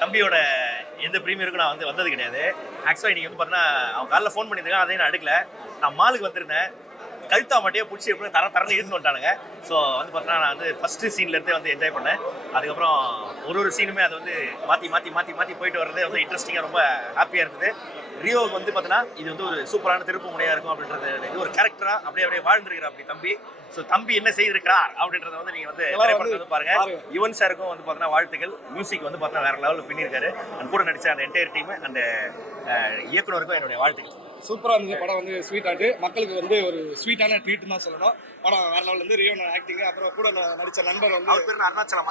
தம்பியோட எந்த ப்ரீமியருக்கும் நான் வந்தது கிடையாது. ஆக்சுவலா இன்னைக்கு பார்த்தீங்கன்னா, அவன் காலைல ஃபோன் பண்ணியிருக்கான். அதையும் நான் எடுக்கல. நான் மாலுக்கு வந்திருந்தேன். கழுத்தா மாட்டியே புடிச்சு எப்படி தரன்னு இழுத்து வந்துட்டானுங்க. ஸோ பார்த்தீங்கன்னா, நான் ஃபர்ஸ்ட் சீன்லேருந்தே என்ஜாய் பண்ணேன். அதுக்கப்புறம் ஒரு சீனுமே அதை மாற்றி போயிட்டு வர்றதே இன்ட்ரெஸ்டிங்காக ரொம்ப ஹாப்பியாக இருந்தது. ரியோவுக்கு பார்த்தீங்கன்னா, இது ஒரு சூப்பரான திருப்பு முனையாக இருக்கும் அப்படின்றது இது ஒரு கேரக்டராக அப்படியே வாழ்ந்துருக்கிற அப்படி தம்பி. ஸோ தம்பி என்ன செய்திருக்கிறார் அப்படின்றத நீங்கள் திரைப்படத்தை பாருங்க. யுவன் சாருக்கும் பார்த்தீங்கன்னா வாழ்த்துக்கள். மியூசிக் பார்த்தீங்கன்னா வேற லெவலில் பின்னிருக்காரு. கூட நடிச்ச அந்த என்டையர் டீம் அந்த இயக்குனருக்கும் என்னுடைய வாழ்த்துக்கள். சூப்பராக இருந்தது படம். ஸ்வீட் ஆட்டு மக்களுக்கு ஒரு ஸ்வீட்டான ட்ரீட் தான் சொல்லணும். படம் வேற லெவலில் ரியோன் ஆக்டிங், அப்புறம் கூட நடிச்ச நண்பர் அவர் பேர் அருணாச்சலம்.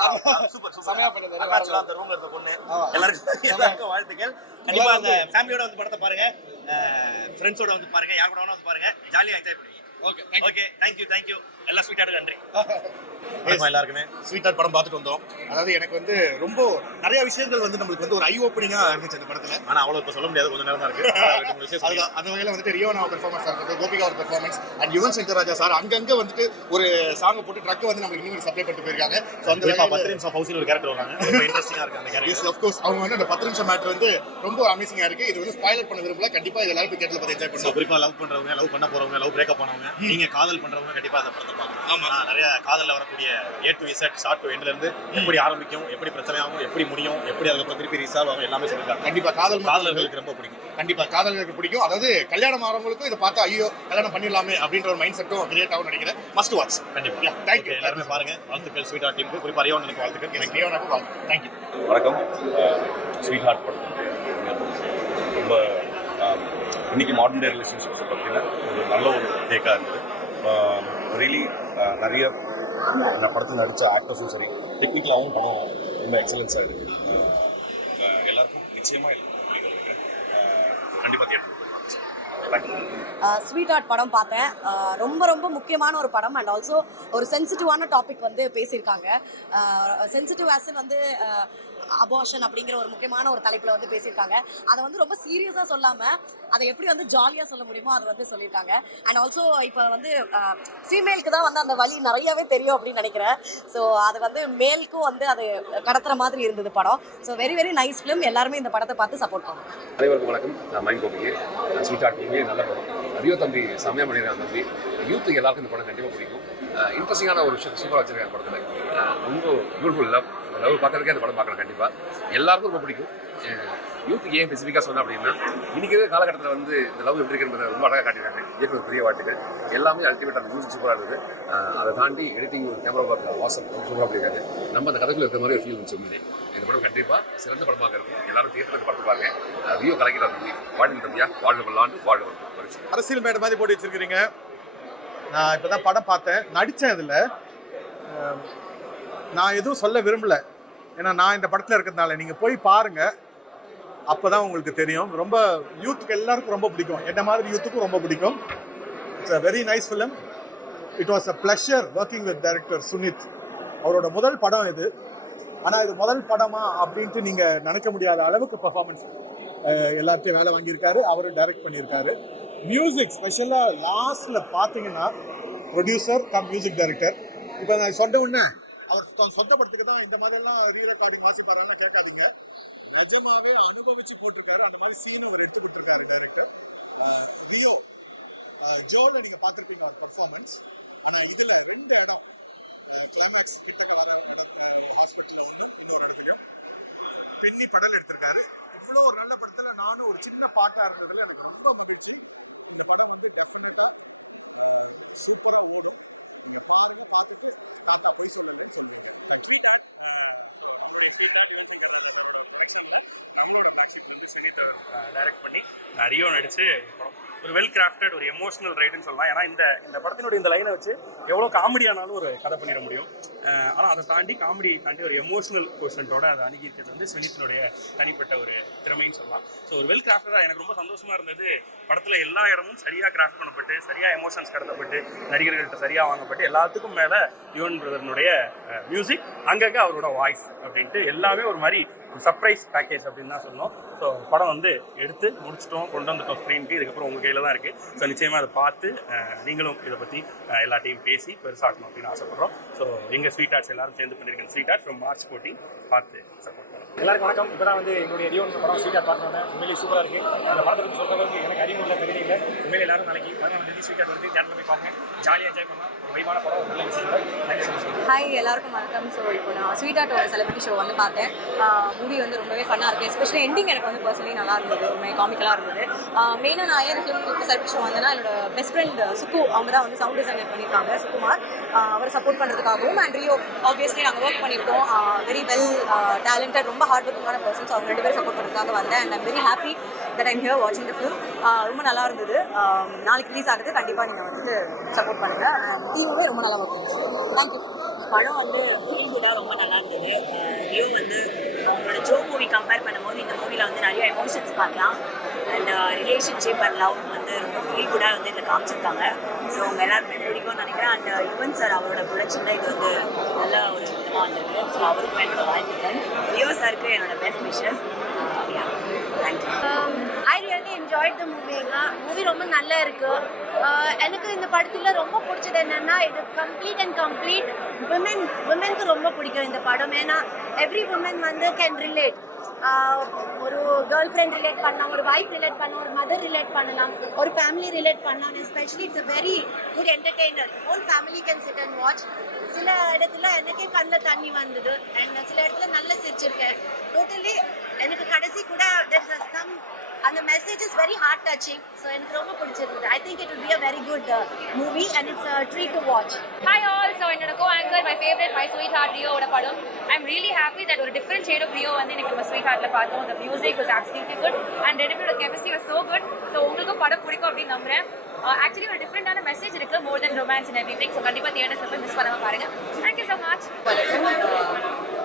சூப்பர் செமையா பண்ணது. அருணாச்சலம் அந்த ரூம்ல இருந்த பொண்ணு எல்லாருக்கும் வாழ்த்துக்கள். கண்டிப்பா அந்த ஃபேமிலியோட படத்தை பாருங்க, ஃப்ரெண்ட்ஸோட பாருங்க, யார் கூட வேணா பாருங்க, ஜாலியா என்ஜாய் பண்ணுவீங்க. Okay thank you. எல்லாம் ஸ்வீட்டாக நன்றி. எல்லாருக்குமே ஸ்வீட் ஆர்ட் படம் பார்த்துட்டு வந்தோம். அதாவது எனக்கு ரொம்ப நிறைய விஷயங்கள் நம்மளுக்கு ஒரு ஐ ஓப்பனிங்கா இருந்துச்சு அந்த படத்துல. ஆனா அவ்வளவு இப்ப சொல்ல முடியாது, கொஞ்சம் நேரம் தான் இருக்கு. அந்த வகையில ரியோனா பெர்ஃபார்மன்ஸ் இருக்கு, கோபிகா ஒரு performance and Yuvan Shankar Raja sir அங்கங்க ஒரு சாங் போட்டு ட்ரக் நமக்கு இன்னும் சப்ளை பண்ணிட்டு போயிருக்காங்க. ஸோ அந்த 10 நிமிஷம் ஹவுஸில் ஒரு கேரக்டர் வராங்க, ரொம்ப இன்ட்ரெஸ்டிங்கா இருக்கு அந்த கேரக்டர். எஸ் ஆஃப் கோர்ஸ் அவங்க அந்த 10 நிமிஷம் மேட்டர் ரொம்ப அமேசிங்கா இருக்கு. இது ஸ்பாயிலர் பண்ண விரும்பல. கண்டிப்பா இது எல்லாரும் தியேட்டர்ல பார்த்து என்ஜாய் பண்ணுங்க. குறிப்பா லவ் பண்றவங்க, லவ் பண்ண போறவங்க, லவ் பிரேக்கப் பண்ணவங்க, நீங்க காதல் பண்றவங்க கண்டிப்பா அந்த படத்தை பாருங்க. ஆமா, நிறைய காதல்ல வரக்கூடிய A to Z start to எண்ட்ல இருந்து எப்படி ஆரம்பிக்கும், எப்படி பிரச்சனை ஆகும், எப்படி முடியும், எப்படி அதுக்கப்புறம் திருப்பி ரிசால்வ் ஆகும் எல்லாமே சொல்லிருக்காங்க. கண்டிப்பா காதலர்களுக்கு ரொம்ப பிடிக்கும். கண்டிப்பா காதலர்களுக்கு பிடிக்கும். அதாவது கல்யாணம் ஆகிறவங்களுக்கும் இதை பார்த்தா ஐயோ கல்யாணம் பண்ணிடலாமே அப்படின்ற ஒரு மைண்ட் செட்டும் கிரியேட் ஆகும் நினைக்கிறேன். Must watch. கண்டிப்பா தேங்க்யூ. எல்லாருமே பாருங்க. வாழ்த்துக்கள் ஸ்வீட் ஹார்ட் டீமுக்கு, குறிப்பா ரியோனுக்கு வாழ்த்துக்கள். எனக்கு ரியோனுக்கு வாழ்த்துக்கள். தேங்க்யூ. வணக்கம். ஸ்வீட் ஹார்ட் படம் ரொம்ப இன்னைக்கு மாடர்ன் டே ரிலேஷன்ஷிப்ஸை பற்றின ஒரு நல்ல ஒரு டேக்காக இருந்தது. ரியலி நிறைய இந்த படத்தில் நடித்த ஆக்டர்ஸும் சரி, டெக்னிக்கலாகவும் படம் ரொம்ப எக்ஸலன்ஸாக இருக்குது. எல்லாருக்கும் நிச்சயமாக கண்டிப்பாக தியேட்டர். ஸ்வீட் ஆர்ட் படம் பார்த்தேன். ரொம்ப முக்கியமான ஒரு படம் அண்ட் ஆல்சோ ஒரு சென்சிட்டிவான டாபிக் பேசியிருக்காங்க. சென்சிட்டிவ் ஆஸ்ன்னு அபார்ஷன் அப்படிங்கிற ஒரு முக்கியமான ஒரு தலைப்பில் பேசியிருக்காங்க. அதை ரொம்ப சீரியஸாக சொல்லாமல் அதை எப்படி ஜாலியாக சொல்ல முடியுமோ அதை சொல்லியிருக்காங்க. அண்ட் ஆல்சோ இப்போ ஃபீமேலுக்கு தான் அந்த வழி நிறையாவே தெரியும் அப்படின்னு நினைக்கிறேன். ஸோ அது மேலுக்கும் அது கடத்துற மாதிரி இருந்தது படம். So very nice film. எல்லாருமே இந்த படத்தை பார்த்து சப்போர்ட் பண்ணுவோம். அனைவருக்கும் வணக்கம். நான் மைண்ட் கோபிக்கு. ஸ்வீட் ஆர்ட் நல்ல படம். ரியோ தம்பி செம்மையாக பண்ணிடுறாங்க. தம்பி யூத்துக்கு எல்லாருக்கும் இந்த படம் கண்டிப்பாக பிடிக்கும். இன்ட்ரெஸ்டிங்கான ஒரு விஷயத்தை சூப்பராக வச்சிருக்காங்க படத்தில். ரொம்ப பியூட்டிஃபுல் லவ் பார்க்கறதுக்கே அந்த படம் பார்க்கலாம். கண்டிப்பாக எல்லாருக்கும் ரொம்ப பிடிக்கும். யூத்துக்கு ஏன் ஸ்பெசிஃபிக்காக சொன்னேன் அப்படின்னா, இன்றைக்கி காலகட்டத்தில் இந்த லவ் எப்படி இருக்குன்றதை ரொம்ப அழகாக காட்டியிருக்காங்க. இயக்குனர் பெரிய வாழ்த்துக்கள். எல்லாமே அல்டிமேட். அந்த மியூசிக் சூப்பராக இருந்தது. அதை தாண்டி எடிட்டிங், கேமரா பார்க்க வாசம் சூப்பராக பண்ணியிருக்காங்க. நம்ம அந்த கதைக்குள்ள இருக்கிற மாதிரி ஒரு ஃபீல் இருந்துச்சு. உண்மையிலே இந்த படம் கண்டிப்பாக சிறந்த படமாக இருக்கும். எல்லாரும் தியேட்டருக்கு படத்தை பாருங்க. ரியோ கலக்கிற தம்பி வாழ்வு தம்பியா வாழ்வு கொள்ளாண்டு வாழ்வு. அரசியல் மேடை மாதிரி போட்டு வச்சிருக்கிறீங்க. நான் இப்போ தான் படம் பார்த்தேன், நடித்தேன். இதில் நான் எதுவும் சொல்ல விரும்பலை, ஏன்னா நான் இந்த படத்தில் இருக்கிறதுனால. நீங்கள் போய் பாருங்கள், அப்போ தான் உங்களுக்கு தெரியும். ரொம்ப யூத்துக்கு எல்லாருக்கும் ரொம்ப பிடிக்கும். என்ன மாதிரி யூத்துக்கும் ரொம்ப பிடிக்கும். It's a very nice film. It was a pleasure working with director Sunith. அவரோட முதல் படம் இது. ஆனால் இது முதல் படமா அப்படின்ட்டு நீங்கள் நினைக்க முடியாத அளவுக்கு பர்ஃபார்மன்ஸ். எல்லாத்தையும் வேலை வாங்கியிருக்காரு, அவரும் டைரக்ட் பண்ணியிருக்காரு. மியூசிக் ஸ்பெஷலாக லாஸ்ட்டில் பார்த்தீங்கன்னா ப்ரொடியூசர் கம் மியூசிக் டைரக்டர். இப்போ நான் சொன்ன உடனே அவர் சொந்த படத்துக்கு தான் இந்த மாதிரிலாம் ரீ ரெக்கார்டிங் வாசிப்பாரான்னு கேட்காதீங்க. நிஜமாவே அனுபவிச்சு போட்டிருக்காரு. அந்த மாதிரி சீனும் அவர் எடுத்து கொடுத்துருக்காரு டைரக்டர். லியோ ஜோவில் நீங்கள் பார்த்துருக்கீங்க பர்ஃபார்மன்ஸ். ஆனால் இதில் 2 இடம் கிளைமேக்ஸ் கிட்டக்க வர இடம், ஹாஸ்பிட்டலில் ஒன்று, இன்னொரு இடத்துலையும் பெண்ணி படல் எடுத்திருக்காரு. இவ்வளோ ஒரு நல்ல படத்தில் நானும் ஒரு சின்ன பாட்டாக இருந்ததில் எனக்கு ரொம்ப பிடிச்சி. இந்த படம் டெஃபினட்டாக சூப்பராக உள்ளது. இந்த பாருங்க, பார்த்துட்டு பார்த்தா அப்படியே சொல்லுங்க சொல்லுங்கள். டைரக்ட் பண்ணி ரியோ நடிச்சு ஒரு வெல் கிராஃப்டட் ஒரு எமோஷனல் ரைடுன்னு சொல்லலாம். ஏன்னா இந்த படத்தினுடைய இந்த லைனை வச்சு எவ்வளோ காமெடியானாலும் ஒரு கதை பண்ணிட முடியும். ஆனால் அதை தாண்டி காமெடியை தாண்டி ஒரு எமோஷனல் கோஷன்ட்டோட அதை அணுகிக்கிறது சுனித்தினுடைய தனிப்பட்ட ஒரு திறமைன்னு சொல்லலாம். ஸோ ஒரு வெல் கிராஃப்டடாக எனக்கு ரொம்ப சந்தோஷமாக இருந்தது. படத்தில் எல்லா இடமும் சரியாக கிராஃப்ட் பண்ணப்பட்டு, சரியாக எமோஷன்ஸ் கடத்தப்பட்டு, நடிகர்கள்ட்ட சரியாக வாங்கப்பட்டு, எல்லாத்துக்கும் மேலே யுவன் பிரதர்னுடைய மியூசிக், அங்கங்கே அவரோட வாய்ஸ் அப்படின்ட்டு எல்லாமே ஒரு மாதிரி சர்ப்ரைஸ் பேக்கேஜ் அப்படின்னு தான் சொன்னோம். ஸோ படம் வந்து எடுத்து முடிச்சிட்டோம், கொண்டு வந்துட்டோம் ஸ்க்ரீனுக்கு. இதுக்கப்புறம் உங்கள் கையில் தான் இருக்குது. ஸோ நிச்சயமாக அதை பார்த்து நீங்களும் இதை பற்றி எல்லாத்தையும் பேசி பெருசாகணும் அப்படின்னு ஆசைப்பட்றோம். ஸோ எங்கள் ஸ்வீட் ஆர்ட்ஸ் எல்லாரும் சேர்ந்து பண்ணியிருக்கேன். ஸ்வீட் ஆர்ட் ஃப்ரம் March 14 பார்த்து சப்போர்ட் பண்ணுறோம். எல்லாருக்கும் வணக்கம். இப்போ தான் வந்து என்னுடைய ரியோன் படம் ஸ்வீட் ஆர்ட் பார்த்தோன்னே உண்மையிலேயே சூப்பராக இருக்குது. அந்த படத்தை பற்றி சொல்கிறவங்க எனக்கு அறிவு இல்லை, தெரியல இல்லை. உண்மையிலே எல்லாரும் நாளைக்கு 14 ஸ்வீட் ஆர்ட் வந்து தேட்டரில் போய் பார்ப்பேன். ஜாலியாக என்ஜாய் பண்ணலாம். வைபான படம், ஒரு நல்ல விஷயம். Thank you so much. ஹாய் எல்லாருக்கும் வணக்கம். ஸோ இப்போ நான் ஸ்வீட் ஆர்ட்டோட செலிபிரிட்டி ஷோ வந்து பார்த்தேன். மூவி வந்து ரொம்பவே ஃபன்னாக இருக்குது. எஸ்பெஷலி எண்டிங் எனக்கு வந்து பர்சனலி நல்லா இருந்தது, ரொம்ப காமிக்கலாக இருந்தது. மெயினாக நான் ஏன் ஃபிலிம் செலிபிரிட்டி ஷோ வந்தேன்னா என்னோட பெஸ்ட் ஃப்ரெண்ட் சுக்கு, அவங்க தான் வந்து சவுண்ட் டிசைனர் பண்ணியிருக்காங்க, சுகுமார். அவரை சப்போர்ட் பண்ணுறதுக்காகவும் அண்ட் ரியோ ஆப்வியஸ்லி நாங்கள் ஒர்க் பண்ணியிருக்கோம். வெரி வெல் டேலண்டட், ரொம்ப ஹார்ட் ஒர்க்கிங்கான பர்சன்ஸ். அவங்க 2 பேரும் சப்போர்ட் பண்ணுறதுக்காக வந்தேன். And I'm very happy that I'm here வாட்சிங் த ஃபிலிம். ரொம்ப நல்லா இருந்தது. நாளைக்கு ரிலீஸ் ஆகுது. கண்டிப்பாக நீங்கள் வந்துட்டு சப்போர்ட் பண்ணுங்கள். டீமுமே ரொம்ப நல்லா ஒர்க் பண்ணுங்க. தேங்க்யூ. படம் வந்து ஃபீல் குட்டாக ரொம்ப நல்லா இருந்தது. ரியோ வந்து அவங்களோட ஜோ மூவி கம்பேர் பண்ணும்போது இந்த மூவியில் வந்து நிறைய எமோஷன்ஸ் பார்க்கலாம். அண்ட் ரிலேஷன்ஷிப் அண்ட் லவ் வந்து ரொம்ப ஃபீல் குட்டாக வந்து இதில் காமிச்சிருக்காங்க. ஸோ அவங்க எல்லாருமே பிடிக்கும்னு நினைக்கிறேன். அண்ட் யுவன் சார் அவரோட ப்ரொடக்ஷனில் இது வந்து நல்ல ஒரு விதமாக வந்தது. ஸோ அவருக்கும் என்னோட வாழ்த்துக்கள். ரியோ சாருக்கு என்னோட best wishes. Thank you. I really enjoyed the மூவிங்க. மூவி ரொம்ப நல்லா இருக்கு. எனக்கு இந்த படத்தில் ரொம்ப பிடிச்சது என்னென்னா இது கம்ப்ளீட் விமென்க்கு ரொம்ப பிடிக்கும் இந்த படம். ஏன்னா எவ்ரி உமன் வந்து கேன் ரிலேட். ஒரு கேர்ள் ஃப்ரெண்ட் ரிலேட் பண்ணலாம், ஒரு வைஃப் ரிலேட் பண்ணலாம், ஒரு மதர் ரிலேட் பண்ணலாம், ஒரு ஃபேமிலி ரிலேட் பண்ணலாம். Especially it's a very good entertainer. Whole family can sit and watch. சில இடத்துல எனக்கே கண்ணில் தண்ணி வந்தது அண்ட் சில இடத்துல நல்லா சிரிச்சிருக்கேன். டோட்டலி எனக்கு கடைசி கூட அந்த message is very heart touching. So எனக்கு ரொம்ப பிடிச்சிருந்தது. I think it will be a very good movie and it's a treat to watch. Hi all. So என்னோட co-anchor my favourite my sweetheart ரியோட படம். I am really happy that ஒரு different shade of Rio வந்து எனக்கு நம்ம ஸ்வீட் ஹார்ட்டில் பார்த்தோம். அந்த music was absolutely good and 2 பேரோட chemistry was so good. So உங்களுக்கும் படம் பிடிக்கும் அப்படின்னு நம்புறேன். ஆக்சுவலி ஒரு டிஃப்ரெண்டான மெசேஜ் இருக்குது, மோர் தென் ரொமான்ஸ் அண்ட் எவ்ரிதிங். ஸோ கண்டிப்பாக தியேட்டர்ஸில் போய் மிஸ் பண்ணாமல் பாருங்கள். Thank you so much.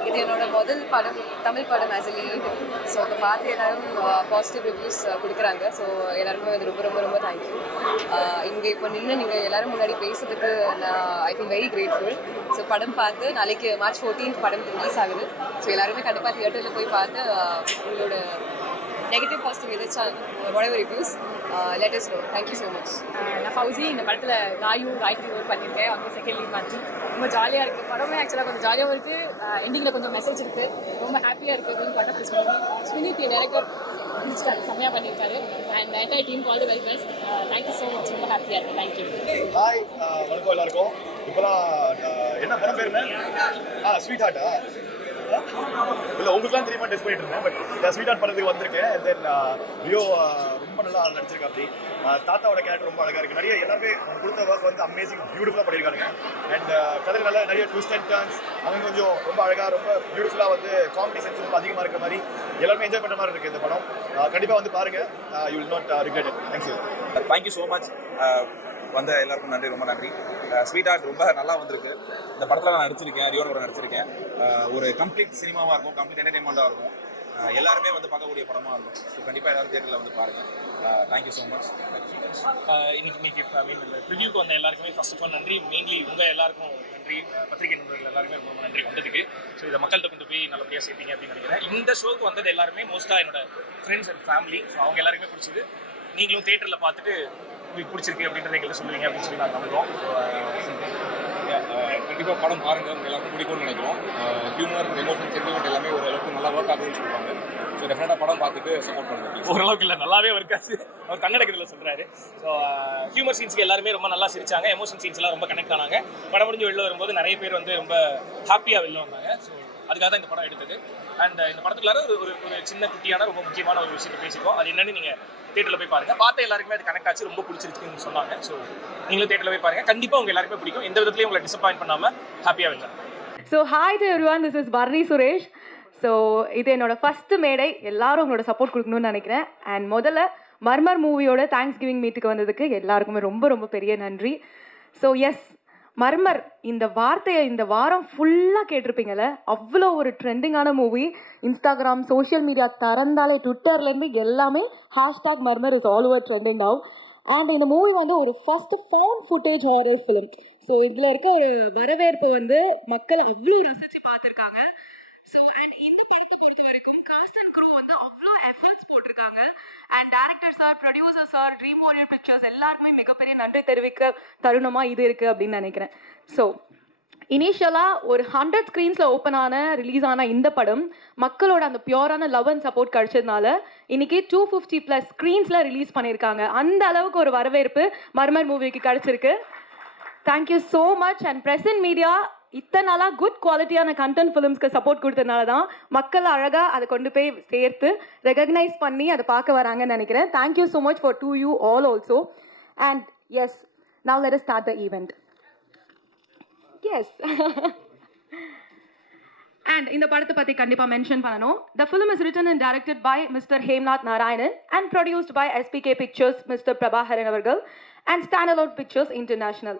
இது என்னோட முதல் படம், தமிழ் படம் ஆஸ் எ லீட். ஸோ அதை பார்த்து எல்லாரும் பாசிட்டிவ் ரிவ்யூஸ் கொடுக்குறாங்க. ஸோ எல்லாருமே அது ரொம்ப ரொம்ப ரொம்ப தேங்க்யூ. இங்கே இப்போ நின்று நீங்கள் எல்லோரும் முன்னாடி பேசுறதுக்கு நான் I feel very grateful. So படம் பார்த்து நாளைக்கு March 14 படம் ரிலீஸ் ஆகுது. ஸோ எல்லாருமே கண்டிப்பாக தியேட்டரில் போய் பார்த்து உங்களோட நெகட்டிவ் பாசிட்டிவ் எதாச்சும் whatever reviews let us know. Thank you so much. நான் ஃபவுசி இந்த படத்தில் காயத்ரி ஒர்க் பண்ணியிருக்கேன். அவங்க செகண்ட் லீட் மாதிரி ரொம்ப ஜாலியாக இருக்குது. படமே ஆக்சுவலாக கொஞ்சம் ஜாலியாகவும் இருக்குது. எண்டிங்கில் கொஞ்சம் மெசேஜ் இருக்குது. ரொம்ப ஹாப்பியாக இருக்குது அப்படின்னு படம் ப்ளஸ் பண்ணி ஸ்வினித் டேரக்டர் முடிச்சிட்டாரு, செம்மையாக பண்ணியிருக்காரு. And entire team all the very best. Thank you so much. ரொம்ப ஹாப்பியாக இருக்குது. தேங்க்யூ. ஹாய், வணக்கம் எல்லாருக்கும். இப்போலாம் என்ன படம் பேருமே ஸ்வீட் ஹார்ட்டா இல்லை உங்களுக்குலாம் தெரியுமா டெஸ்ட் பண்ணிட்டு இருந்தேன். பட் ஸ்வீட் ஹார்ட் படத்துக்கு வந்திருக்கேன். தென் ரியோ ரொம்ப நல்லா நடிச்சிருக்கா. அப்படி தாத்தாவோட கேரக்டர் ரொம்ப அழகாக இருக்குது. நிறைய எல்லாருமே கொடுத்த ஒர்க் வந்து அமேசிங் பியூட்டிஃபுல்லாக பண்ணியிருக்காங்க. அண்ட் கதையில் நல்லா நிறைய ட்விஸ்ட் அண்ட் டர்ன்ஸ் அவங்க கொஞ்சம் ரொம்ப அழகாக ரொம்ப பியூட்டிஃபுல்லாக வந்து காமெடி சென்ஸ் ரொம்ப அதிகமாக இருக்கிற மாதிரி எல்லாருமே என்ஜாய் பண்ணுற மாதிரி இருக்குது இந்த படம். கண்டிப்பாக வந்து பாருங்கள். You will not regret it. Thank you. Thank you so much. வந்த எல்லாருக்கும் நன்றி, ரொம்ப நன்றி. ஸ்வீட் ஆர்ட் ரொம்ப நல்லா வந்திருக்கு. இந்த படத்தில் நான் நடிச்சிருக்கேன், ரியோனோட நடிச்சிருக்கேன். ஒரு கம்ப்ளீட் சினிமாவாக இருக்கும், கம்ப்ளீட் என்டர்டைன்மெண்ட்டாக இருக்கும். எல்லாருமே வந்து பார்க்கக்கூடிய படமாக இருக்கும். ஸோ கண்டிப்பாக எல்லாரும் தியேட்டரில் வந்து பாருங்கள். Thank you so much. இன்னைக்கு ஐ மீன் ரிவ்யூக்கு வந்த எல்லாருக்குமே ஃபர்ஸ்ட் ஆஃப் ஆல் நன்றி. மெயின்லி உங்கள் எல்லாருக்கும் நன்றி. பத்திரிகை நண்பர்கள் எல்லாருமே ரொம்ப நன்றி வந்ததுக்கு. ஸோ இதை மக்கள்கிட்ட கொண்டு போய் நல்லபடியாக சேர்த்தீங்க அப்படின்னு நினைக்கிறேன். இந்த ஷோக்கு வந்தது எல்லாருமே மோஸ்ட்டாக என்னோட ஃப்ரெண்ட்ஸ் அண்ட் ஃபேமிலி. ஸோ அவங்க எல்லாருக்குமே பிடிச்சது. நீங்களும் தியேட்டரில் பார்த்துட்டு உங்களுக்கு பிடிச்சிருக்கு அப்படின்றத எங்களுக்கு சொல்லுவீங்க அப்படின்னு சொல்லி நாங்கள் நம்புகிறோம். கண்டிப்பாக படம் பாருங்கள், உங்கள் எல்லாருக்கும் பிடிக்கும்னு நினைக்கிறோம். ஹியூமர், எமோஷன், சென்டிமெண்ட் எல்லாமே ஓரளவுக்கு நல்லா ஒர்க் ஆகுதுன்னு சொல்லுவாங்க. ஸோ டெஃபினட்டாக படம் பார்த்துட்டு சப்போர்ட் பண்ணுங்கள். ஓரளவுக்கு இல்லை, நல்லாவே ஒர்க் ஆச்சு. அவர் கன்னடத்தில் சொல்கிறாரு. ஸோ ஹியூமர் சீன்ஸ்க்கு எல்லாருமே ரொம்ப நல்லா சிரிச்சாங்க. எமோஷன் சீன்ஸ்லாம் ரொம்ப கனெக்ட் ஆனாங்க. படம் முடிஞ்சு வெளில வரும்போது நிறைய பேர் வந்து ரொம்ப ஹாப்பியாக வெளில வந்தாங்க. ஸோ அதுக்காக தான் இந்த படம் எடுத்தது. அண்ட் இந்த படத்துக்குள்ளார ஒரு சின்ன குட்டியான ரொம்ப முக்கியமான ஒரு விஷயத்தை பேசிப்போம். அது என்னன்னு நீங்கள் தியேட்டரில் போய் பாருங்கள். பார்த்த எல்லாருக்குமே அது கனெக்ட் ஆச்சு, ரொம்ப பிடிச்சிருக்குன்னு சொன்னாங்க. ஸோ நீங்களும் தியேட்டரில் போய் பாருங்கள். கண்டிப்பாக உங்கள் எல்லாருக்குமே பிடிக்கும். எந்த விதத்துலையும் உங்களை டிசப்பாயின்ட் பண்ணாமல் ஹாப்பியாக வெளில. So hi to everyone, this is Barni Suresh. So இது என்னோட ஃபஸ்ட்டு மேடை. எல்லாரும் உங்களோட சப்போர்ட் கொடுக்கணும்னு நினைக்கிறேன். அண்ட் முதல்ல மர்மர் மூவியோட தேங்க்ஸ் கிவிங் மீட்டுக்கு வந்ததுக்கு எல்லாருக்குமே ரொம்ப ரொம்ப பெரிய நன்றி. ஸோ எஸ், மர்மர் இந்த வார்த்தையை இந்த வாரம் ஃபுல்லாக கேட்டிருப்பீங்கள்ல. அவ்வளோ ஒரு ட்ரெண்டிங்கான மூவி. இன்ஸ்டாகிராம், சோஷியல் மீடியா திறந்தாலே ட்விட்டர்லேருந்து எல்லாமே hashtag மர்மர் is all over trending now. And இந்த மூவி வந்து ஒரு first phone footage horror film. So இதில் இருக்க ஒரு வரவேற்பு வந்து மக்கள் அவ்வளோ ரசித்து பார்த்துருக்காங்க. ஸோ அண்ட் இந்த படத்தை பொறுத்த வரைக்கும் காஸ்ட் அண்ட் க்ரூ வந்து அவ்வளோ எஃபர்ட்ஸ் போட்டிருக்காங்க. And director sir, producer sir, Dream Warrior Pictures எல்லாருக்குமே மிகப்பெரிய நன்றி தெரிவிக்க தருணமாக இது இருக்குது அப்படின்னு நினைக்கிறேன். ஸோ இனிஷியலாக ஒரு 100 ஸ்க்ரீன்ஸில் ரிலீஸ் ஆன இந்த படம் மக்களோட அந்த பியூரான லவ் அண்ட் சப்போர்ட் கிடைச்சதுனால இன்னைக்கு 250+ ஸ்க்ரீன்ஸில் ரிலீஸ் பண்ணியிருக்காங்க. அந்த அளவுக்கு ஒரு வரவேற்பு மர்மர் மூவிக்கு கிடைச்சிருக்கு. Thank you so much. And present media இத்தனை நாளாக குட் குவாலிட்டியான கண்டென்ட் ஃபிலிம்ஸ்க்கு சப்போர்ட் கொடுத்ததுனால தான் மக்கள் அழகாக அதை கொண்டு போய் சேர்த்து ரெகக்னைஸ் பண்ணி அதை பார்க்க வராங்கன்னு நினைக்கிறேன். Thank you so much for to you all also. And yes, now let us start the event. Yes. And in the படத்தை பத்தி கண்டிப்பா மென்ஷன் பண்ணணும். The film is written and directed by Mr. Hemnath Narayanan and produced by SPK Pictures, Mr. Prabhaharan Avargal, and Standalone Pictures International.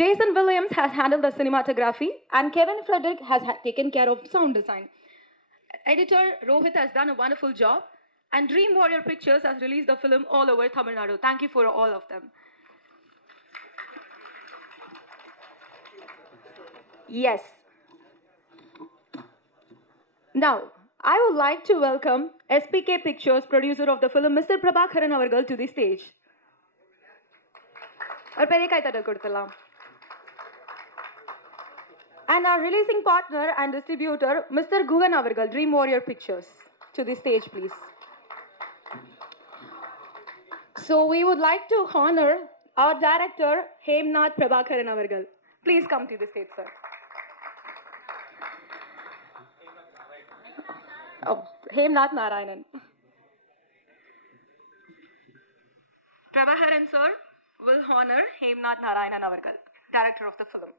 Jason Williams has handled the cinematography and Kevin Frederick has taken care of sound design. Editor Rohit has done a wonderful job and Dream Warrior Pictures has released the film all over Tamil Nadu. Thank you for all of them. Yes. Now, I would like to welcome SPK Pictures producer of the film, Mr. Prabhakaran Avargal, to the stage. और पहले काय ताटल कोडतलाम. And our releasing partner and distributor, Mr. Gugan Avargal, Dream Warrior Pictures, to the stage, please. So we would like to honor our director, Hemnath Prabhakaran Avargal. Please come to the stage, sir. Oh, Hemnath Narayanan. Prabhaharan sir will honor Hemnath Narayanan Avargal, director of the film.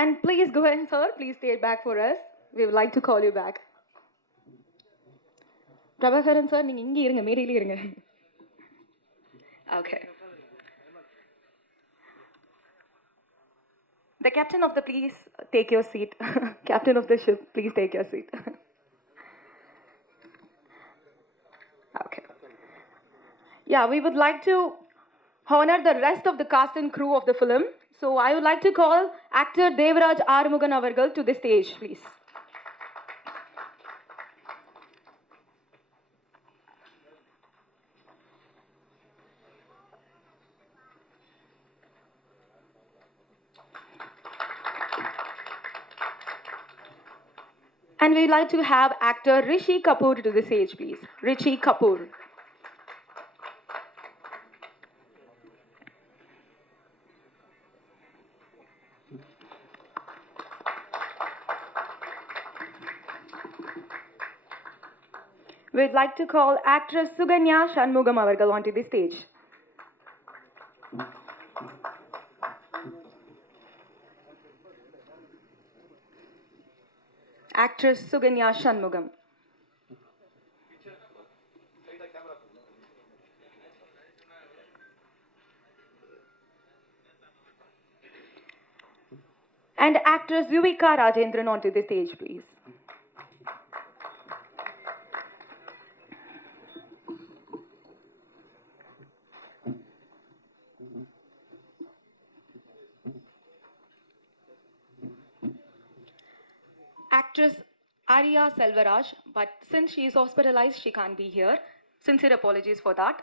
And please go ahead, sir. Please stay back for us. We would like to call you back. Prabhaharan sir, நீங்க இங்க இருங்க, மேடையிலே இருங்க. Okay. The captain of the please take your seat. Captain of the ship, please take your seat. Okay. Yeah, we would like to honor the rest of the cast and crew of the film. So I would like to call actor Devraj Arumugan Avargal to the stage, please. And we'd like to have actor Rishi Kapoor to the stage, please. Rishi Kapoor. We'd like to call actress Suganya Shanmugam Avargal onto the stage. Actress Suganya Shanmugam. And actress Yuvika Rajendran onto the stage, please. Actress Arya Selvaraj, but since she is hospitalized, she can't be here. Sincere apologies for that.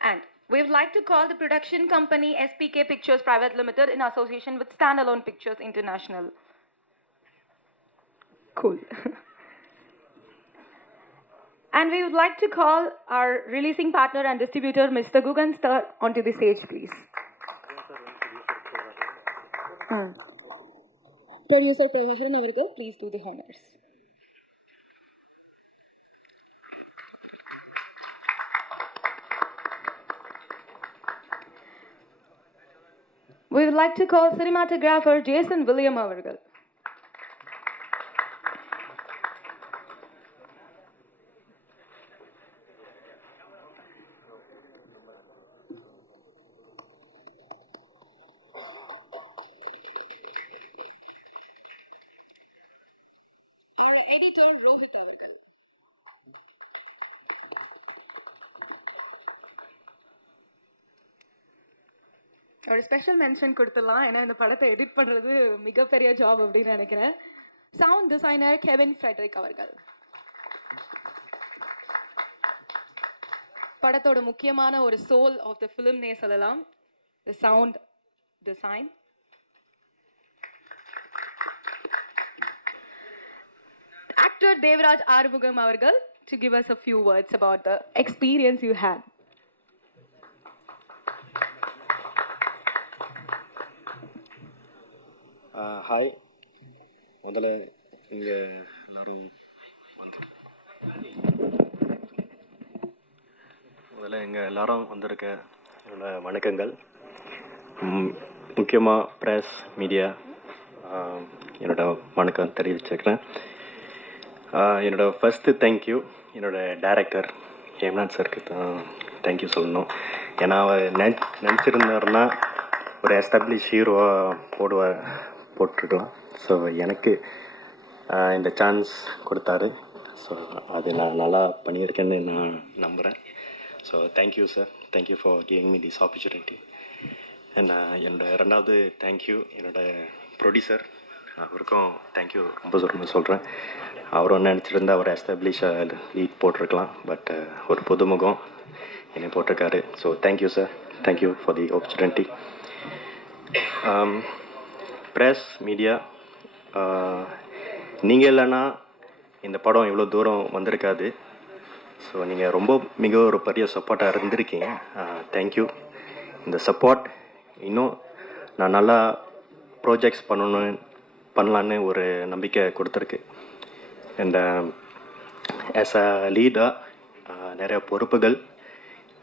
And we would like to call the production company SPK Pictures Private Limited in association with Standalone Pictures International. Cool. And we would like to call our releasing partner and distributor, Mr. Gugan Star, onto the stage, please. Producer Prabhaharan Avargal, please do the honors. We would like to call cinematographer Jason William Avargal. Our editor Rohit Avargal. ஒரு special mention கொடுத்துடலாம், ஏன்னா இந்த படத்தை edit பண்ணுறது மிகப்பெரிய job அப்படின்னு நினைக்கிறேன். Sound designer Kevin Frederick அவர்கள். படத்தோட முக்கியமான ஒரு சோல் ஆஃப் த ஃபிலிம்னே சொல்லலாம், the sound design. Actor Devraj Arumugam avargal to give us a few words about the experience you had. Hi, முதல்ல இங்கே எல்லோரும் வந்திருக்க என்னோட வணக்கங்கள். முக்கியமாக ப்ரெஸ் மீடியா என்னோட வணக்கம் தெரிவிச்சுக்கிறேன். என்னோட ஃபஸ்ட்டு தேங்க்யூ என்னோட டைரக்டர் ஹேம்நாத் சருக்கு தான் தேங்க்யூ சொல்லணும். ஏன்னா அவர் நினச்சிருந்தாருன்னா ஒரு எஸ்டாப்ளிஷ் ஹீரோவாக போட்டிருக்கலாம். ஸோ எனக்கு இந்த சான்ஸ் கொடுத்தாரு. ஸோ அது நான் நல்லா பண்ணியிருக்கேன்னு நான் நம்புகிறேன். So thank you sir, thank you for giving me this opportunity. என்னோட ரெண்டாவது தேங்க்யூ என்னோட ப்ரொடியூசர், அவருக்கும் தேங்க்யூ ரொம்ப சொல்கிறேன். அவர் ஒன்று நினச்சிருந்தா அவர் எஸ்டாப்ளிஷாக லீட் போட்டிருக்கலாம், பட் ஒரு புதுமுகம் என்னை போட்டிருக்காரு. So thank you sir, thank you for the opportunity. Press media, நீங்கள் இல்லைன்னா இந்த படம் இவ்வளோ தூரம் வந்திருக்காது. ஸோ நீங்கள் மிக ஒரு பெரிய சப்போர்ட்டாக இருந்திருக்கீங்க. தேங்க்யூ. இந்த சப்போர்ட் இன்னும் நான் நல்லா ப்ராஜெக்ட்ஸ் பண்ணலான்னு ஒரு நம்பிக்கை கொடுத்துருக்கு. அண்ட் ஆஸ் அ லீடாக நிறைய பொறுப்புகள்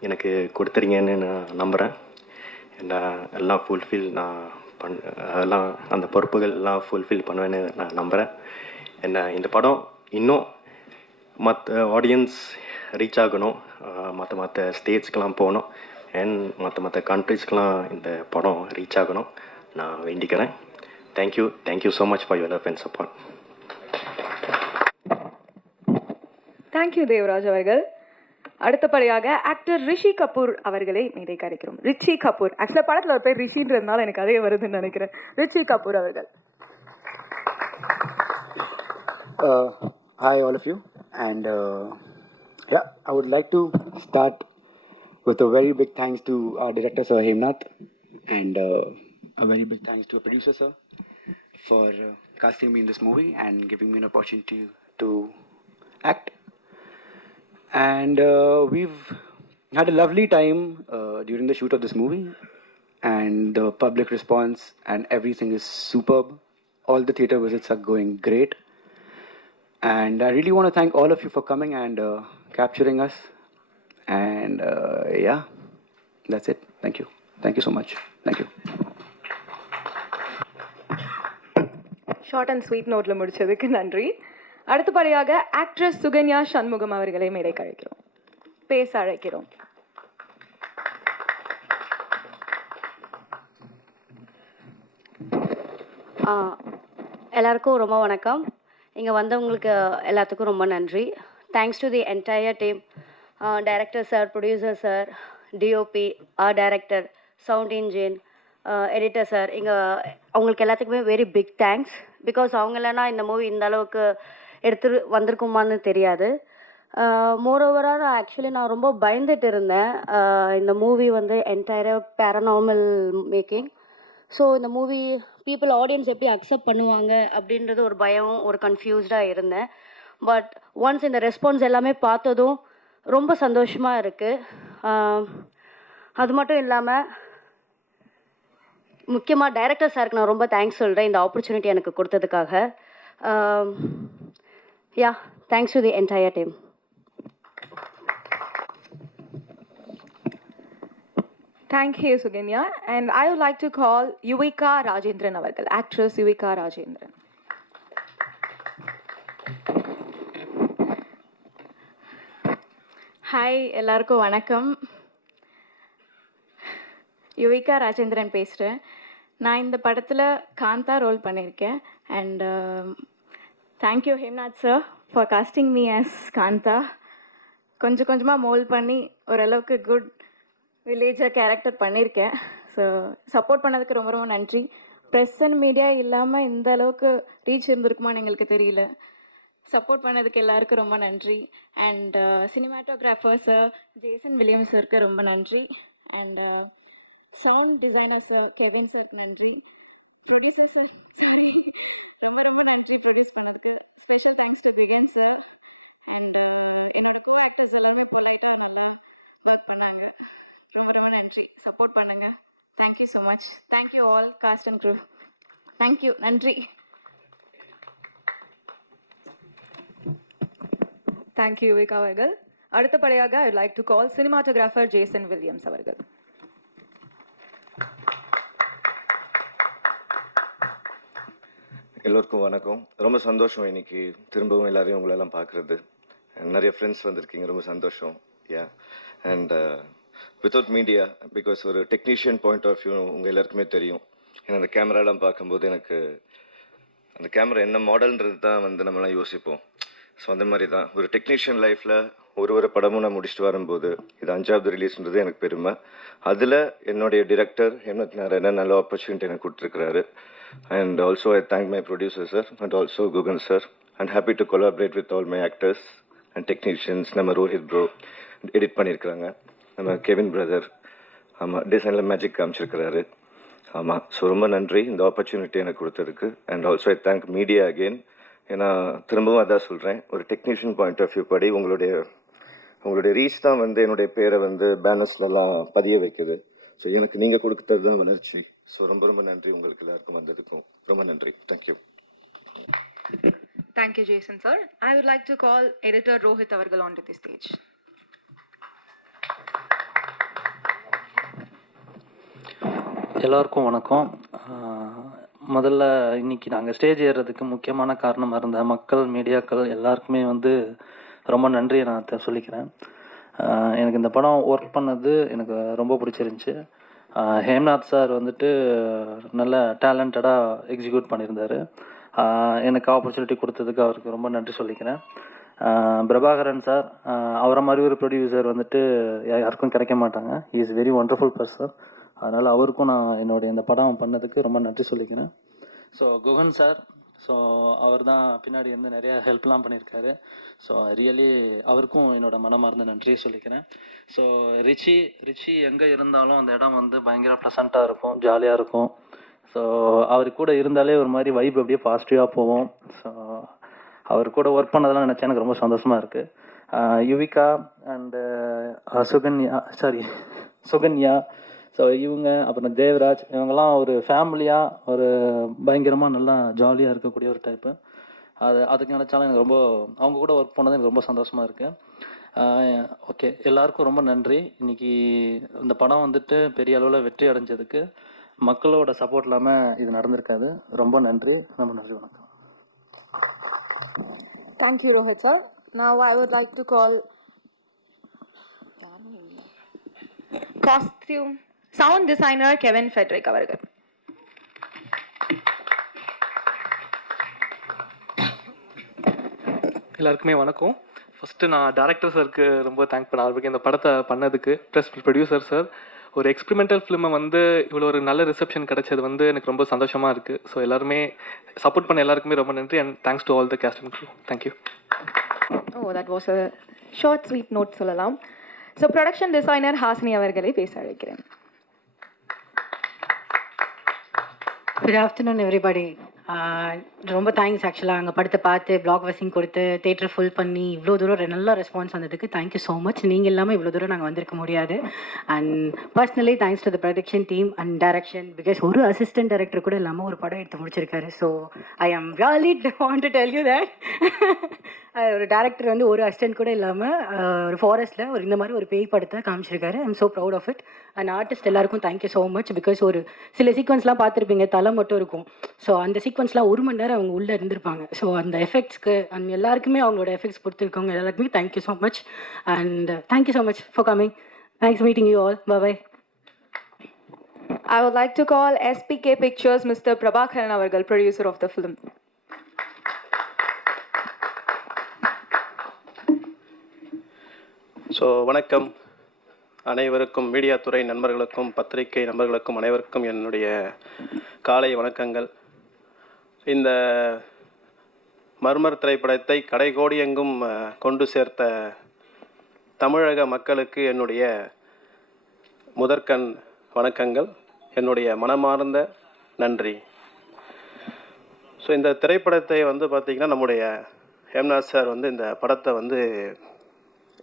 எனக்கு கொடுத்துறீங்கன்னு நான் நம்புகிறேன். எல்லாம் ஃபுல்ஃபில் எல்லாம் அந்த பொறுப்புகள் எல்லாம் ஃபுல்ஃபில் பண்ணுவேன்னு நான் நம்புகிறேன். இந்த படம் இன்னும் மற்ற ஆடியன்ஸ் ரீச் ஆகணும், மற்ற ஸ்டேட்ஸ்க்கெலாம் போகணும், அண்ட் மற்ற கண்ட்ரீஸ்க்கெலாம் இந்த படம் ரீச் ஆகணும் நான் வேண்டிக்கிறேன். Thank you so much for your love and support. Thank you Devaraj அவர்கள். அடுத்தபடியாக ஆக்டர் ரிஷி கபூர் அவர்களை மேடைக்கு அழைக்கிறோம். ரிஷி கபூர், ஆக்சுவலாக படத்தில் ஒரு பேர் ரிஷின்றதுனால எனக்கு அதே வருதுன்னு நினைக்கிறேன். ரிஷி கபூர் அவர்கள். Hi all of you, and I would like to start with a very big thanks to our director Sir Hemnath, and a very big thanks to our producer sir for casting me in this movie and giving me an opportunity to act. And we've had a lovely time during the shoot of this movie, and the public response and everything is superb. All the theatre visits are going great, and I really want to thank all of you for coming and capturing us. And yeah, that's it. Thank you so much. Thank you. Short and sweet நோட்டில் முடிச்சதுக்கு நன்றி. அடுத்தபடியாக actress Sukanya Shanmugam அவர்களை மேடைக்கு அழைக்கிறோம், பேச அழைக்கிறோம். எல்லாருக்கும் ரொம்ப வணக்கம். இங்கே வந்தவங்களுக்கு எல்லாத்துக்கும் ரொம்ப நன்றி. Thanks to the entire team, director sir, producer sir, DOP, art director, sound engine, editor sir, அவங்களுக்கு எல்லாத்துக்குமே வெரி பிக் தேங்க்ஸ். பிகாஸ் அவங்க இல்லைன்னா இந்த மூவி இந்த அளவுக்கு வந்திருக்குமான்னு தெரியாது. மோரோவராக ஆக்சுவலி நான் ரொம்ப பயந்துட்டு இருந்தேன். இந்த மூவி வந்து என்டையராக பேரநார்மல் மேக்கிங். ஸோ இந்த மூவி பீப்புள் ஆடியன்ஸ் எப்படி அக்செப்ட் பண்ணுவாங்க அப்படின்றது ஒரு பயம், ஒரு கன்ஃபியூஸ்டாக இருந்தேன். பட் ஒன்ஸ் இந்த ரெஸ்பான்ஸ் எல்லாமே பார்த்ததும் ரொம்ப சந்தோஷமாக இருக்குது. அது மட்டும் இல்லாமல் முக்கியமாக டைரக்டர் சாருக்கு நான் ரொம்ப தேங்க்ஸ் சொல்கிறேன் இந்த ஆப்பர்ச்சுனிட்டி எனக்கு கொடுத்ததுக்காக. Yeah, thanks to the entire team. Thank you, Suganya. And I would like to call Yuvika Rajendran avargal, actress Yuvika Rajendran. Hi, எல்லாருக்கும் வணக்கம். யுவிகா ராஜேந்திரன் பேசுகிறேன். நான் இந்த படத்தில் காந்தா ரோல் பண்ணியிருக்கேன். And thank you Hemnath sir for casting me as Kantha. கொஞ்சமாக மோல்ட் பண்ணி ஓரளவுக்கு குட் வில்லேஜாக கேரக்டர் பண்ணியிருக்கேன். ஸோ சப்போர்ட் பண்ணதுக்கு ரொம்ப ரொம்ப நன்றி. ப்ரெஸ் அண்ட் மீடியா இல்லாமல் இந்த அளவுக்கு ரீச் இருந்திருக்குமான்னு எங்களுக்கு தெரியல. சப்போர்ட் பண்ணதுக்கு எல்லாருக்கும் ரொம்ப நன்றி. And cinematographer sir Jason Williams சாருக்கு ரொம்ப நன்றி. And sound designer sir Kevin sir நன்றி. ப்ரொடியூசர் சார் ரொம்ப ரொம்ப நன்றி. ப்ரொடியூஸ் பண்ணதுக்கு special thanks to begin sir. And என்னோட கோ ஆக்டர்ஸ் எல்லாம் ரிலேட்டாக நல்லா ஒர்க் பண்ணாங்க. ரொம்ப ரொம்ப நன்றி. சப்போர்ட் பண்ணுங்க. Thank you so much. Thank you all cast and crew. Thank you. நன்றி. தேங்க்யூ யுவிகா அவர்கள். அடுத்தபடியாக I like to call cinematographer Jason Williams அவர்கள். எல்லோருக்கும் வணக்கம். ரொம்ப சந்தோஷம் இன்னைக்கு திரும்பவும் எல்லாரையும் உங்களெல்லாம் பார்க்குறது. நிறைய ஃப்ரெண்ட்ஸ் வந்திருக்கீங்க, ரொம்ப சந்தோஷம். Yeah and without media, because ஒரு டெக்னீஷியன் பாயிண்ட் ஆஃப் வியூ உங்கள் எல்லாருக்குமே தெரியும். ஏன்னா அந்த கேமராலாம் பார்க்கும்போது எனக்கு அந்த கேமரா என்ன மாடல்ன்றது தான் நம்மளாம் யோசிப்போம். ஸோ அந்த மாதிரி தான் ஒரு டெக்னீஷியன் லைஃப்பில் ஒரு படமும் நான் முடிச்சுட்டு வரும்போது இது 5வது ரிலீஸ்ன்றது எனக்கு பெருமை. அதில் என்னுடைய டிரெக்டர் ஹேம்நாத் நாராயணன் நல்ல ஆப்பர்ச்சுனிட்டி எனக்கு கொடுத்துருக்கிறாரு. And also I thank my producer sir and also Guhan sir. And happy to collaborate with all my actors and technicians. நம்ம ரோஹித் ப்ரோ எடிட் பண்ணியிருக்கிறாங்க, நம்ம கெவின் பிரதர் ஆமாம் டிசைனில் மேஜிக் காமிச்சிருக்கிறாரு. ஆமாம், ஸோ ரொம்ப நன்றி இந்த ஆப்பர்ச்சுனிட்டி எனக்கு கொடுத்ததுக்கு. And also I thank media again. ஏன்னா திரும்பவும் அதான் சொல்கிறேன், ஒரு டெக்னீஷியன் பாயிண்ட் ஆஃப் வியூ படி உங்களுடைய ரீச் தான் என்னுடைய பேரை பேனர்ஸ்லலாம் பதிய வைக்குது. ஸோ எனக்கு நீங்கள் கொடுத்தது தான் வளர்ச்சி. ஸோ ரொம்ப ரொம்ப நன்றி உங்களுக்கு எல்லாருக்கும் வந்ததுக்கும். ரொம்ப நன்றி. Thank you. Thank you Jason sir. I would like to call editor Rohit அவர்கள் ஆன் டு தி ஸ்டேஜ். எல்லோருக்கும் வணக்கம். முதல்ல இன்னைக்கு நாங்கள் ஸ்டேஜ் ஏறுறதுக்கு முக்கியமான காரணமாக இருந்த மக்கள், மீடியாக்கள் எல்லாருக்குமே ரொம்ப நன்றியை நான் சொல்லிக்கிறேன். எனக்கு இந்த படம் ஒர்க் பண்ணது எனக்கு ரொம்ப பிடிச்சிருந்துச்சி. ஹேம்நாத் சார் நல்ல டேலண்டடாக எக்ஸிக்யூட் பண்ணியிருந்தார். எனக்கு ஆப்பர்ச்சுனிட்டி கொடுத்ததுக்கு அவருக்கு ரொம்ப நன்றி சொல்லிக்கிறேன். பிரபாகரன் சார், அவரை மாதிரி ஒரு ப்ரொடியூசர் யாருக்கும் கிடைக்க மாட்டாங்க. He is very wonderful person. அதனால் அவருக்கும் நான் என்னுடைய இந்த படம் பண்ணதுக்கு ரொம்ப நன்றி சொல்லிக்கிறேன். ஸோ குகன் சார், ஸோ அவர் தான் பின்னாடி நிறையா ஹெல்ப்லாம் பண்ணியிருக்காரு. ஸோ ரியலி அவருக்கும் என்னோடய மனமார்ந்த நன்றியை சொல்லிக்கிறேன். ஸோ ரிச்சி எங்கே இருந்தாலும் அந்த இடம் பயங்கர ப்ளசண்ட்டாக இருக்கும், ஜாலியாக இருக்கும். ஸோ அவர் கூட இருந்தாலே ஒரு மாதிரி வைப் அப்படியே பாசிட்டிவாக போவோம். ஸோ அவர் கூட ஒர்க் பண்ணதெல்லாம் நினச்சா எனக்கு ரொம்ப சந்தோஷமாக இருக்குது. யுவிகா அண்டு சுகன்யா, ஸோ இவங்க அப்புறம் தேவராஜ், இவங்கெல்லாம் ஒரு ஃபேமிலியாக ஒரு பயங்கரமாக நல்லா ஜாலியாக இருக்கக்கூடிய ஒரு டைப்பு. அதுக்கு நினச்சாலும் எனக்கு அவங்க கூட ஒர்க் பண்ணது எனக்கு ரொம்ப சந்தோஷமாக இருக்குது. ஓகே, எல்லாருக்கும் ரொம்ப நன்றி. இன்றைக்கி இந்த படம் பெரிய அளவில் வெற்றி அடைஞ்சதுக்கு மக்களோட சப்போர்ட் இல்லாமல் இது நடந்திருக்காது. ரொம்ப நன்றி. வணக்கம். Thank you Rohit sir. Now I would like to call costume sound designer Kevin Friedrich அவர்கள். எல்லாருக்குமே வணக்கம். ஃபஸ்ட்டு நான் டேரக்டர் சாருக்கு ரொம்ப தேங்க் பண்ண ஆரம்பிக்கேன் இந்த படத்தை பண்ணதுக்கு. ப்ளஸ் ப்ரொடியூசர் சார், ஒரு எக்ஸ்பெரிமெண்டல் ஃபிலிமை இவ்வளோ ஒரு நல்ல ரிசப்ஷன் கிடைச்சது எனக்கு ரொம்ப சந்தோஷமாக இருக்குது. ஸோ எல்லாருமே சப்போர்ட் பண்ண எல்லாருக்குமே ரொம்ப நன்றி. And thanks to all the cast and crew. Thank you. That was a short sweet note சொல்லலாம். ஸோ ப்ரொடக்ஷன் டிசைனர் ஹாசினி அவர்களை பேச அழைக்கிறேன். Good afternoon everybody. ரொம்ப தேங்க்ஸ் ஆக்சுவலாக அங்கே படத்தை பார்த்து பிளாக் வசிங் கொடுத்து தேட்டரை ஃபுல் பண்ணி இவ்வளோ தூரம் நல்ல ரெஸ்பான்ஸ் வந்ததுக்கு தேங்க்யூ ஸோ மச். நீங்கள் இல்லாமல் இவ்வளோ தூரம் நாங்கள் வந்திருக்க முடியாது. And personally thanks to the production team and direction, because ஒரு அசிஸ்டன்ட் டைரக்டர் கூட இல்லாமல் ஒரு படம் எடுத்து முடிச்சிருக்காரு. So I am really want to tell you that ஒரு டேரக்டர் ஒரு அசிஸ்டன்ட் கூட இல்லாமல் ஒரு ஃபாரஸ்ட்டில் இந்த மாதிரி ஒரு பேய் படத்தை காமிச்சிருக்காரு. I am so proud of it. And artist எல்லாருக்கும் தேங்க்யூ ஸோ மச். பிகாஸ் ஒரு சில சீக்வன்ஸ்லாம் பார்த்துருப்பீங்க, தலை மட்டும் இருக்கும். ஸோ அந்த சீக்வன்ஸ்லாம் 1 மணி நேரம் அவங்க உள்ளே இருந்திருப்பாங்க. ஸோ அந்த எஃபெக்ட்ஸ்க்கு அண்ட் எல்லாருக்குமே அவங்களோட எஃபெக்ட்ஸ் கொடுத்துருக்கவங்க எல்லாருக்குமே thank you so much. And thank you so much for coming. Thanks meeting you all. Bye. I would like to call SPK Pictures Mr. Prabhakaran Avargal, producer of the film. So வணக்கம். அனைவருக்கும் media துறை நண்பர்களுக்கும் பத்திரிகை நண்பர்களுக்கும் அனைவருக்கும் என்னுடைய காலை வணக்கங்கள். இந்த மர்மர் திரைப்படத்தை கடைகோடி எங்கும் கொண்டு சேர்த்த தமிழக மக்களுக்கு என்னுடைய முதற்கண் வணக்கங்கள், என்னுடைய மனமார்ந்த நன்றி. ஸோ இந்த திரைப்படத்தை பார்த்திங்கன்னா நம்முடைய ஹேம்நாத் சார் இந்த படத்தை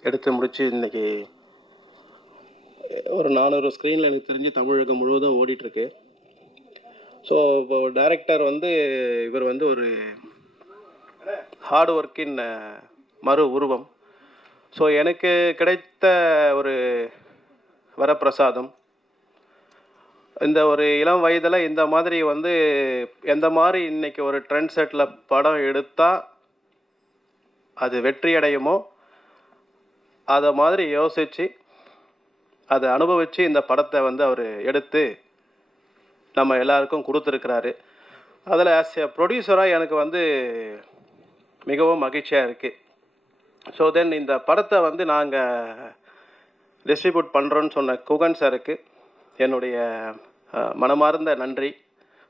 எடுத்து முடித்து இன்றைக்கி ஒரு 400 ஸ்க்ரீனில் எனக்கு தெரிஞ்சு தமிழகம் முழுவதும் ஓடிட்டுருக்கு. ஸோ இப்போ டைரக்டர் இவர் ஒரு ஹார்ட் ஒர்க்கின் மறு உருவம். ஸோ எனக்கு கிடைத்த ஒரு வரப்பிரசாதம். இந்த ஒரு இளம் வயதில் இந்த மாதிரி எந்த மாதிரி இன்றைக்கி ஒரு ட்ரெண்ட் செட்டில் படம் எடுத்தால் அது வெற்றி அடையுமோ அதை மாதிரி யோசித்து அதை அனுபவித்து இந்த படத்தை அவர் எடுத்து நம்ம எல்லாருக்கும் கொடுத்துருக்கிறாரு. அதில் ஆஸ் எ ப்ரொடியூசராக எனக்கு மிகவும் மகிழ்ச்சியாக இருக்குது. ஸோ தென் இந்த படத்தை நாங்கள் டிஸ்ட்ரிபியூட் பண்ணுறோன்னு சொன்ன குகன் சாருக்கு என்னுடைய மனமார்ந்த நன்றி.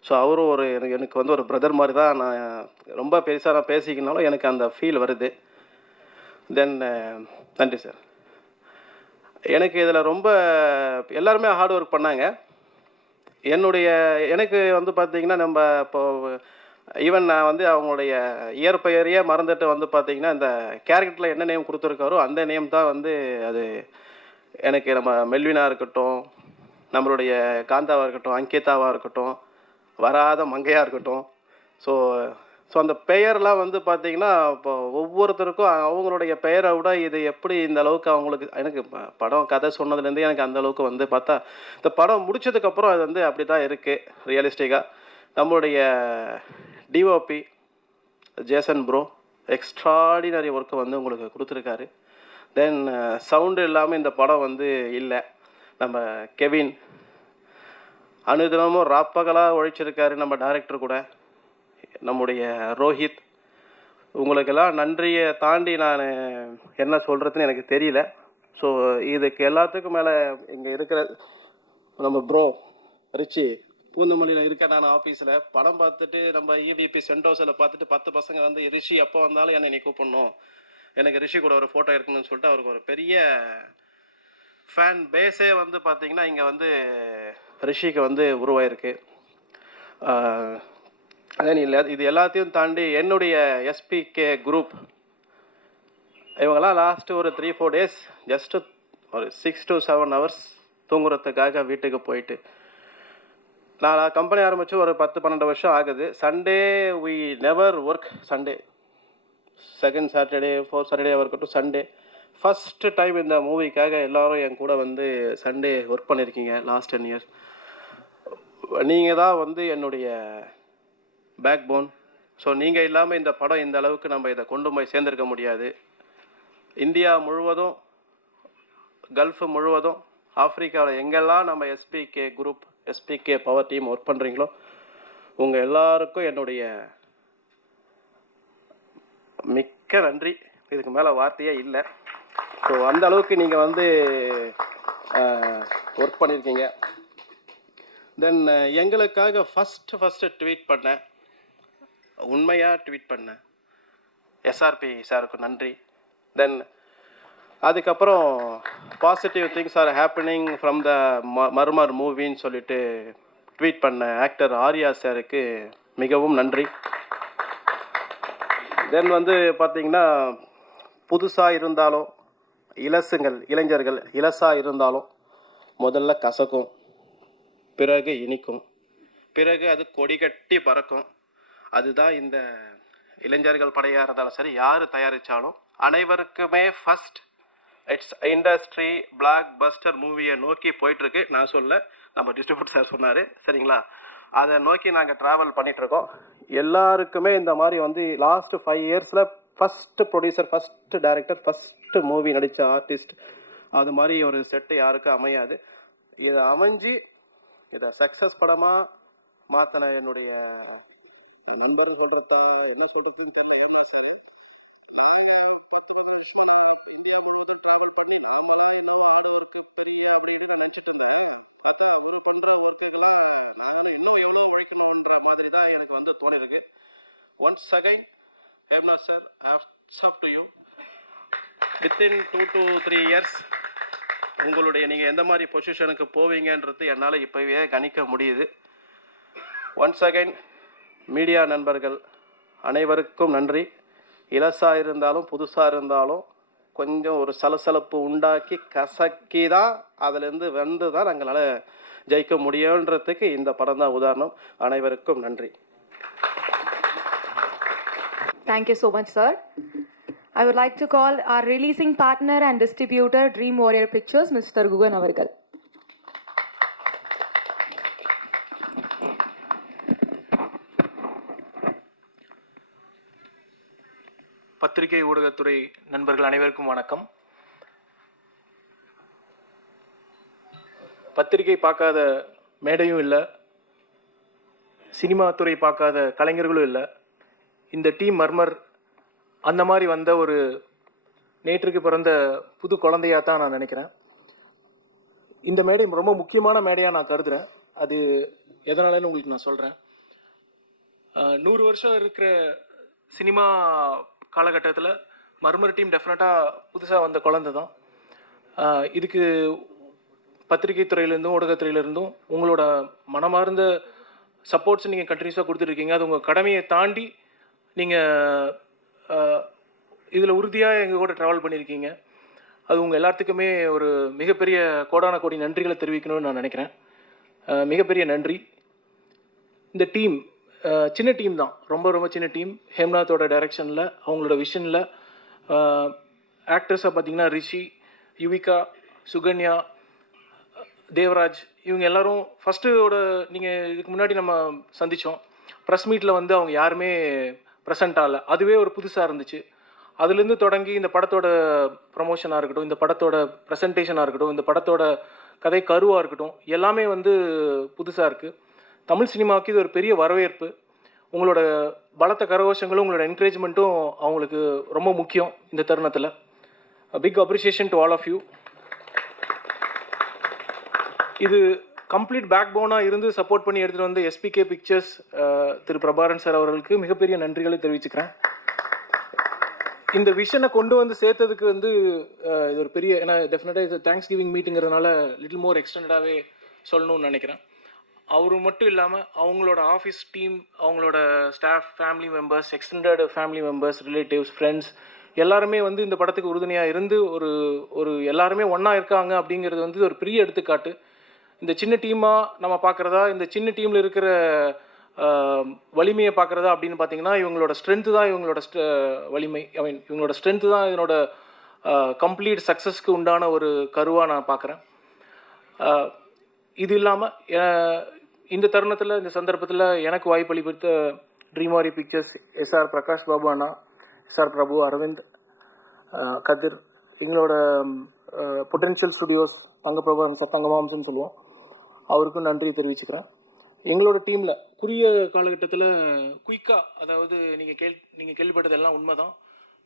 ஸோ அவரும் எனக்கு ஒரு பிரதர் மாதிரி தான். நான் ரொம்ப பெருசாக நான் பேசிக்கினாலும் எனக்கு அந்த ஃபீல் வருது. தென் நன்றி சார். எனக்கு இதில் ரொம்ப எல்லாருமே ஹார்ட் ஒர்க் பண்ணாங்க. எனக்கு பார்த்திங்கன்னா நம்ம இப்போது ஈவன் நான் அவங்களுடைய இயற்பெயரையே மறந்துட்டு பார்த்திங்கன்னா இந்த கேரக்டரில் என்ன நேம் கொடுத்துருக்காரோ அந்த நேம் தான் அது எனக்கு நம்ம மெல்வினாக இருக்கட்டும், நம்மளுடைய காந்தாவாக இருக்கட்டும், அங்கிதாவாக இருக்கட்டும், வராத மங்கையாக இருக்கட்டும். ஸோ அந்த பெயர்லாம் பார்த்திங்கன்னா இப்போ ஒவ்வொருத்தருக்கும் அவங்களுடைய பெயரை விட இது எப்படி இந்த அளவுக்கு அவங்களுக்கு எனக்கு படம் கதை சொன்னதுலேருந்தே எனக்கு அந்த அளவுக்கு பார்த்தா இந்த படம் முடித்ததுக்கப்புறம் அது அப்படி தான் இருக்குது ரியலிஸ்டிக்காக. நம்மளுடைய DOP Jason bro extraordinary work உங்களுக்கு கொடுத்துருக்காரு. தென் சவுண்டு இல்லாமல் இந்த படம் இல்லை. நம்ம கெவின் அனுதினமும் ராப்பகலாக உழைச்சிருக்காரு. நம்ம டைரக்டர் கூட நம்முடைய ரோஹித், உங்களுக்கெல்லாம் நன்றியை தாண்டி நான் என்ன சொல்கிறதுன்னு எனக்கு தெரியல. ஸோ இதுக்கு எல்லாத்துக்கும் மேலே இங்கே இருக்கிற நம்ம ப்ரோ ரிச்சி பூந்தமல்லியில் இருக்க நான் ஆஃபீஸில் படம் பார்த்துட்டு நம்ம இவிபி சென்டோஸில் பார்த்துட்டு 10 பசங்க ரிஷி எப்போ வந்தாலும் என்னை நீ கூப்பிடணும், எனக்கு ரிஷி கூட ஒரு ஃபோட்டோ இருக்கணும்னு சொல்லிட்டு அவருக்கு ஒரு பெரிய ஃபேன் பேஸே பார்த்திங்கன்னா இங்கே ரிஷிக்கு உருவாயிருக்கு. அதே இல்லை, இது எல்லாத்தையும் தாண்டி என்னுடைய எஸ்பிகே குரூப் இவங்கெல்லாம் லாஸ்ட்டு ஒரு 3-4 டேஸ் ஜஸ்ட்டு ஒரு 6 to 7 hours தூங்குறதுக்காக வீட்டுக்கு போயிட்டு நான் கம்பெனி ஆரம்பித்து ஒரு 10-12 வருஷம் ஆகுது. Sunday we never work. Sunday 2nd Saturday 4th Saturday இருக்கட்டும், சண்டே ஃபஸ்ட்டு டைம் இந்த மூவிக்காக எல்லோரும் என் கூட சண்டே ஒர்க் பண்ணியிருக்கீங்க லாஸ்ட் 10 years. நீங்கள் தான் என்னுடைய பேக் போன். ஸோ நீங்கள் இல்லாமல் இந்த படம் இந்த அளவுக்கு நம்ம இதை கொண்டு போய் சேர்ந்துருக்க முடியாது. இந்தியா முழுவதும், கல்ஃப் முழுவதும், ஆஃப்ரிக்காவில் எங்கெல்லாம் நம்ம SPK group, SPK power team work பண்ணுறீங்களோ உங்கள் எல்லாருக்கும் என்னுடைய மிக்க நன்றி. இதுக்கு மேலே வார்த்தையே இல்லை. ஸோ அந்த அளவுக்கு நீங்கள் ஒர்க் பண்ணியிருக்கீங்க. தென் எங்களுக்காக ஃபஸ்ட்டு ட்வீட் பண்ணேன், உண்மையாக ட்வீட் பண்ணேன் எஸ்ஆர்பி சாருக்கு நன்றி. தென் அதுக்கப்புறம் positive things are happening from the Murmur மூவின்னு சொல்லிட்டு ட்வீட் பண்ண ஆக்டர் ஆர்யா சாருக்கு மிகவும் நன்றி. தென் பார்த்திங்கன்னா புதுசாக இருந்தாலும் இளைஞர்கள் இளசாக இருந்தாலும் முதல்ல கசக்கும், பிறகு இனிக்கும், பிறகு அது கொடி கட்டி பறக்கும். அதுதான் இந்த இளைஞர்கள் படையாக இருந்தாலும் சரி, யார் தயாரித்தாலும் அனைவருக்குமே first it's industry black Bastar மூவியை நோக்கி போயிட்டுருக்கு. நான் சொல்ல, நம்ம டிஸ்ட்ரிபியூட் சார் சொன்னார், சரிங்களா? அதை நோக்கி நாங்கள் ட்ராவல் பண்ணிகிட்ருக்கோம். எல்லாருக்குமே இந்த மாதிரி லாஸ்ட்டு 5 yearsல first producer, first director, first movie நடித்த ஆர்டிஸ்ட், அது மாதிரி ஒரு செட்டு யாருக்கும் அமையாது. இதை அமைஞ்சு இதை சக்ஸஸ் படமாக மாற்றின என்னுடைய நண்பர்கள் சொல்கிறத என்ன சொல்கிறதுன்னு தெரியல சார். இன்னும் எவ்வளோ உழைக்கணுன்ற மாதிரி தான் எனக்கு வந்து தோணிருக்கு. Once again Hemnath sir, hats off to you. Within 2 to 3 years உங்களுடைய நீங்கள் எந்த மாதிரி பொசிஷனுக்கு போவீங்கன்றது என்னால் இப்போவே கணிக்க முடியுது. ஒன்ஸ் அகைன் மீடியா நண்பர்கள் அனைவருக்கும் நன்றி. இலசாக இருந்தாலும் புதுசாக இருந்தாலும் கொஞ்சம் ஒரு சலசலப்பு உண்டாக்கி கசக்கி தான் அதிலேருந்து வந்து தான் எங்களால் ஜெயிக்க முடியுன்றதுக்கு இந்த படம் தான் உதாரணம். அனைவருக்கும் நன்றி. Thank you so much, sir. I would like to call our releasing partner and distributor, Dream Warrior Pictures, Mr. Gugan Avargal. பத்திரிகை ஊடகத்துறை நண்பர்கள் அனைவருக்கும் வணக்கம். பத்திரிகை பார்க்காத மேடையும் இல்லை, சினிமா துறை பார்க்காத கலைஞர்களும் இல்லை. இந்த டீம் மர்மர் அந்த மாதிரி வந்த ஒரு நேற்றுக்கு பிறந்த புது குழந்தையாக தான் நான் நினைக்கிறேன். இந்த மேடை ரொம்ப முக்கியமான மேடையாக நான் கருதுகிறேன். அது எதனாலன்னு உங்களுக்கு நான் சொல்கிறேன். 100 வருஷம் இருக்கிற சினிமா காலகட்டத்தில் மர்மர் டீம் டெஃபினட்டாக புதுசாக வந்த குழந்தை தான். இதுக்கு பத்திரிகை துறையிலேருந்தும் ஊடகத்துறையிலேருந்தும் உங்களோட மனமார்ந்த சப்போர்ட்ஸ் நீங்கள் கண்டினியூஸாக கொடுத்துட்ருக்கீங்க. அது உங்கள் கடமையை தாண்டி நீங்கள் இதில் உறுதியாக எங்கள் கூட ட்ராவல் பண்ணியிருக்கீங்க. அது உங்கள் எல்லாத்துக்குமே ஒரு மிகப்பெரிய கோடான கோடி நன்றிகளை தெரிவிக்கணும்னு நான் நினைக்கிறேன். மிகப்பெரிய நன்றி. இந்த டீம் சின்ன டீம் தான், ரொம்ப ரொம்ப சின்ன டீம். ஹேம்நாத்தோட டைரக்ஷனில், அவங்களோட விஷனில் ஆக்டர்ஸாக பார்த்தீங்கன்னா ரிஷி, யுவிகா, சுகன்யா, தேவராஜ், இவங்க எல்லாரும் ஃபஸ்ட்டோட நீங்கள் இதுக்கு முன்னாடி நம்ம சந்தித்தோம். ப்ரெஸ் மீட்டில் வந்து அவங்க யாருமே ப்ரெசென்ட் ஆகலை. அதுவே ஒரு புதுசாக இருந்துச்சு. அதுலேருந்து தொடங்கி இந்த படத்தோட ப்ரமோஷனாக இருக்கட்டும், இந்த படத்தோட ப்ரெசன்டேஷனாக இருக்கட்டும், இந்த படத்தோட கதை கருவாக இருக்கட்டும், எல்லாமே வந்து புதுசாக இருக்குது. தமிழ் சினிமாவுக்கு இது ஒரு பெரிய வரவேற்பு. உங்களோட பலத்த கரகோஷங்களும் உங்களோட என்கரேஜ்மெண்ட்டும் அவங்களுக்கு ரொம்ப முக்கியம் இந்த தருணத்தில். Big appreciation to all of you. இது கம்ப்ளீட் பேக் போனாக இருந்து சப்போர்ட் பண்ணி எடுத்துகிட்டு வந்து எஸ்பிகே பிக்சர்ஸ் திரு பிரபாரன் சார் அவர்களுக்கு மிகப்பெரிய நன்றிகளை தெரிவிச்சுக்கிறேன். இந்த விஷனை கொண்டு வந்து சேர்த்ததுக்கு வந்து இது ஒரு பெரிய, ஏன்னா டெஃபினட்டாக இது தேங்க்ஸ் கிவிங் மீட்டிங்கிறதுனால லிட்டில் மோர் எக்ஸ்டெண்டடாகவே சொல்லணும்னு நினைக்கிறேன். அவர் மட்டும் இல்லாமல் அவங்களோட ஆஃபீஸ் டீம், அவங்களோட staff, family members, extended family members, relatives, friends எல்லாருமே வந்து இந்த படத்துக்கு உறுதுணையாக இருந்து ஒரு எல்லாருமே ஒன்றா இருக்காங்க அப்படிங்கிறது வந்து ஒரு பெரிய எடுத்துக்காட்டு. இந்த சின்ன டீமாக நம்ம பார்க்குறதா, இந்த சின்ன டீமில் இருக்கிற வலிமையை பார்க்குறதா அப்படின்னு பார்த்தீங்கன்னா இவங்களோட ஸ்ட்ரென்த்து தான் இவங்களோட வலிமை. இவங்களோட ஸ்ட்ரென்த்து தான் இதனோட கம்ப்ளீட் சக்ஸஸ்க்கு உண்டான ஒரு கருவாக நான் பார்க்குறேன். இது இல்லாமல் இந்த தருணத்தில், இந்த சந்தர்ப்பத்தில் எனக்கு வாய்ப்பளித்த Dream Warrior Pictures, SR Prakash Babu அண்ணா, எஸ்ஆர் பிரபு, அரவிந்த், கதிர், எங்களோட பொட்டென்ஷியல் ஸ்டுடியோஸ் தங்கப்பிரபாகரன் சார், தங்கமாம்சன்னு சொல்லுவோம், அவருக்கும் நன்றி தெரிவிச்சுக்கிறேன். எங்களோட டீமில் குறுகிய காலகட்டத்தில் குயிக்காக, அதாவது நீங்கள் கேள்விப்பட்டதெல்லாம் உண்மை தான்.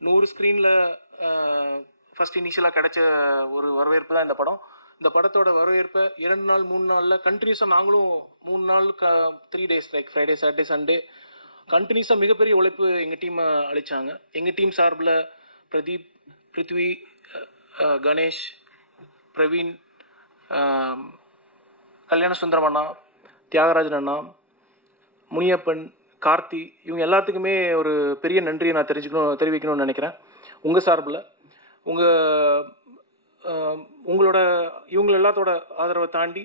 100 ஸ்க்ரீனில் ஃபஸ்ட் இனிஷியலாக கிடைச்ச ஒரு வரவேற்பு தான் இந்த படம். இந்த படத்தோட வரவேற்பை 2 நாள் 3 நாளில் கண்டினியூஸாக நாங்களும் 3 நாள் 3 days like Friday, Saturday, Sunday கண்டினியூஸாக மிகப்பெரிய உழைப்பு எங்கள் டீமை அளித்தாங்க. எங்கள் டீம் சார்பில் பிரதீப், பிருத்வி, கணேஷ், பிரவீன், கல்யாண சுந்தரம் அண்ணா, தியாகராஜன் அண்ணா, முனியப்பன், கார்த்தி, இவங்க எல்லாத்துக்குமே ஒரு பெரிய நன்றியை நான் தெரிவிக்கணும்னு நினைக்கிறேன். உங்கள் சார்பில் உங்களோட இவங்க எல்லாத்தோட ஆதரவை தாண்டி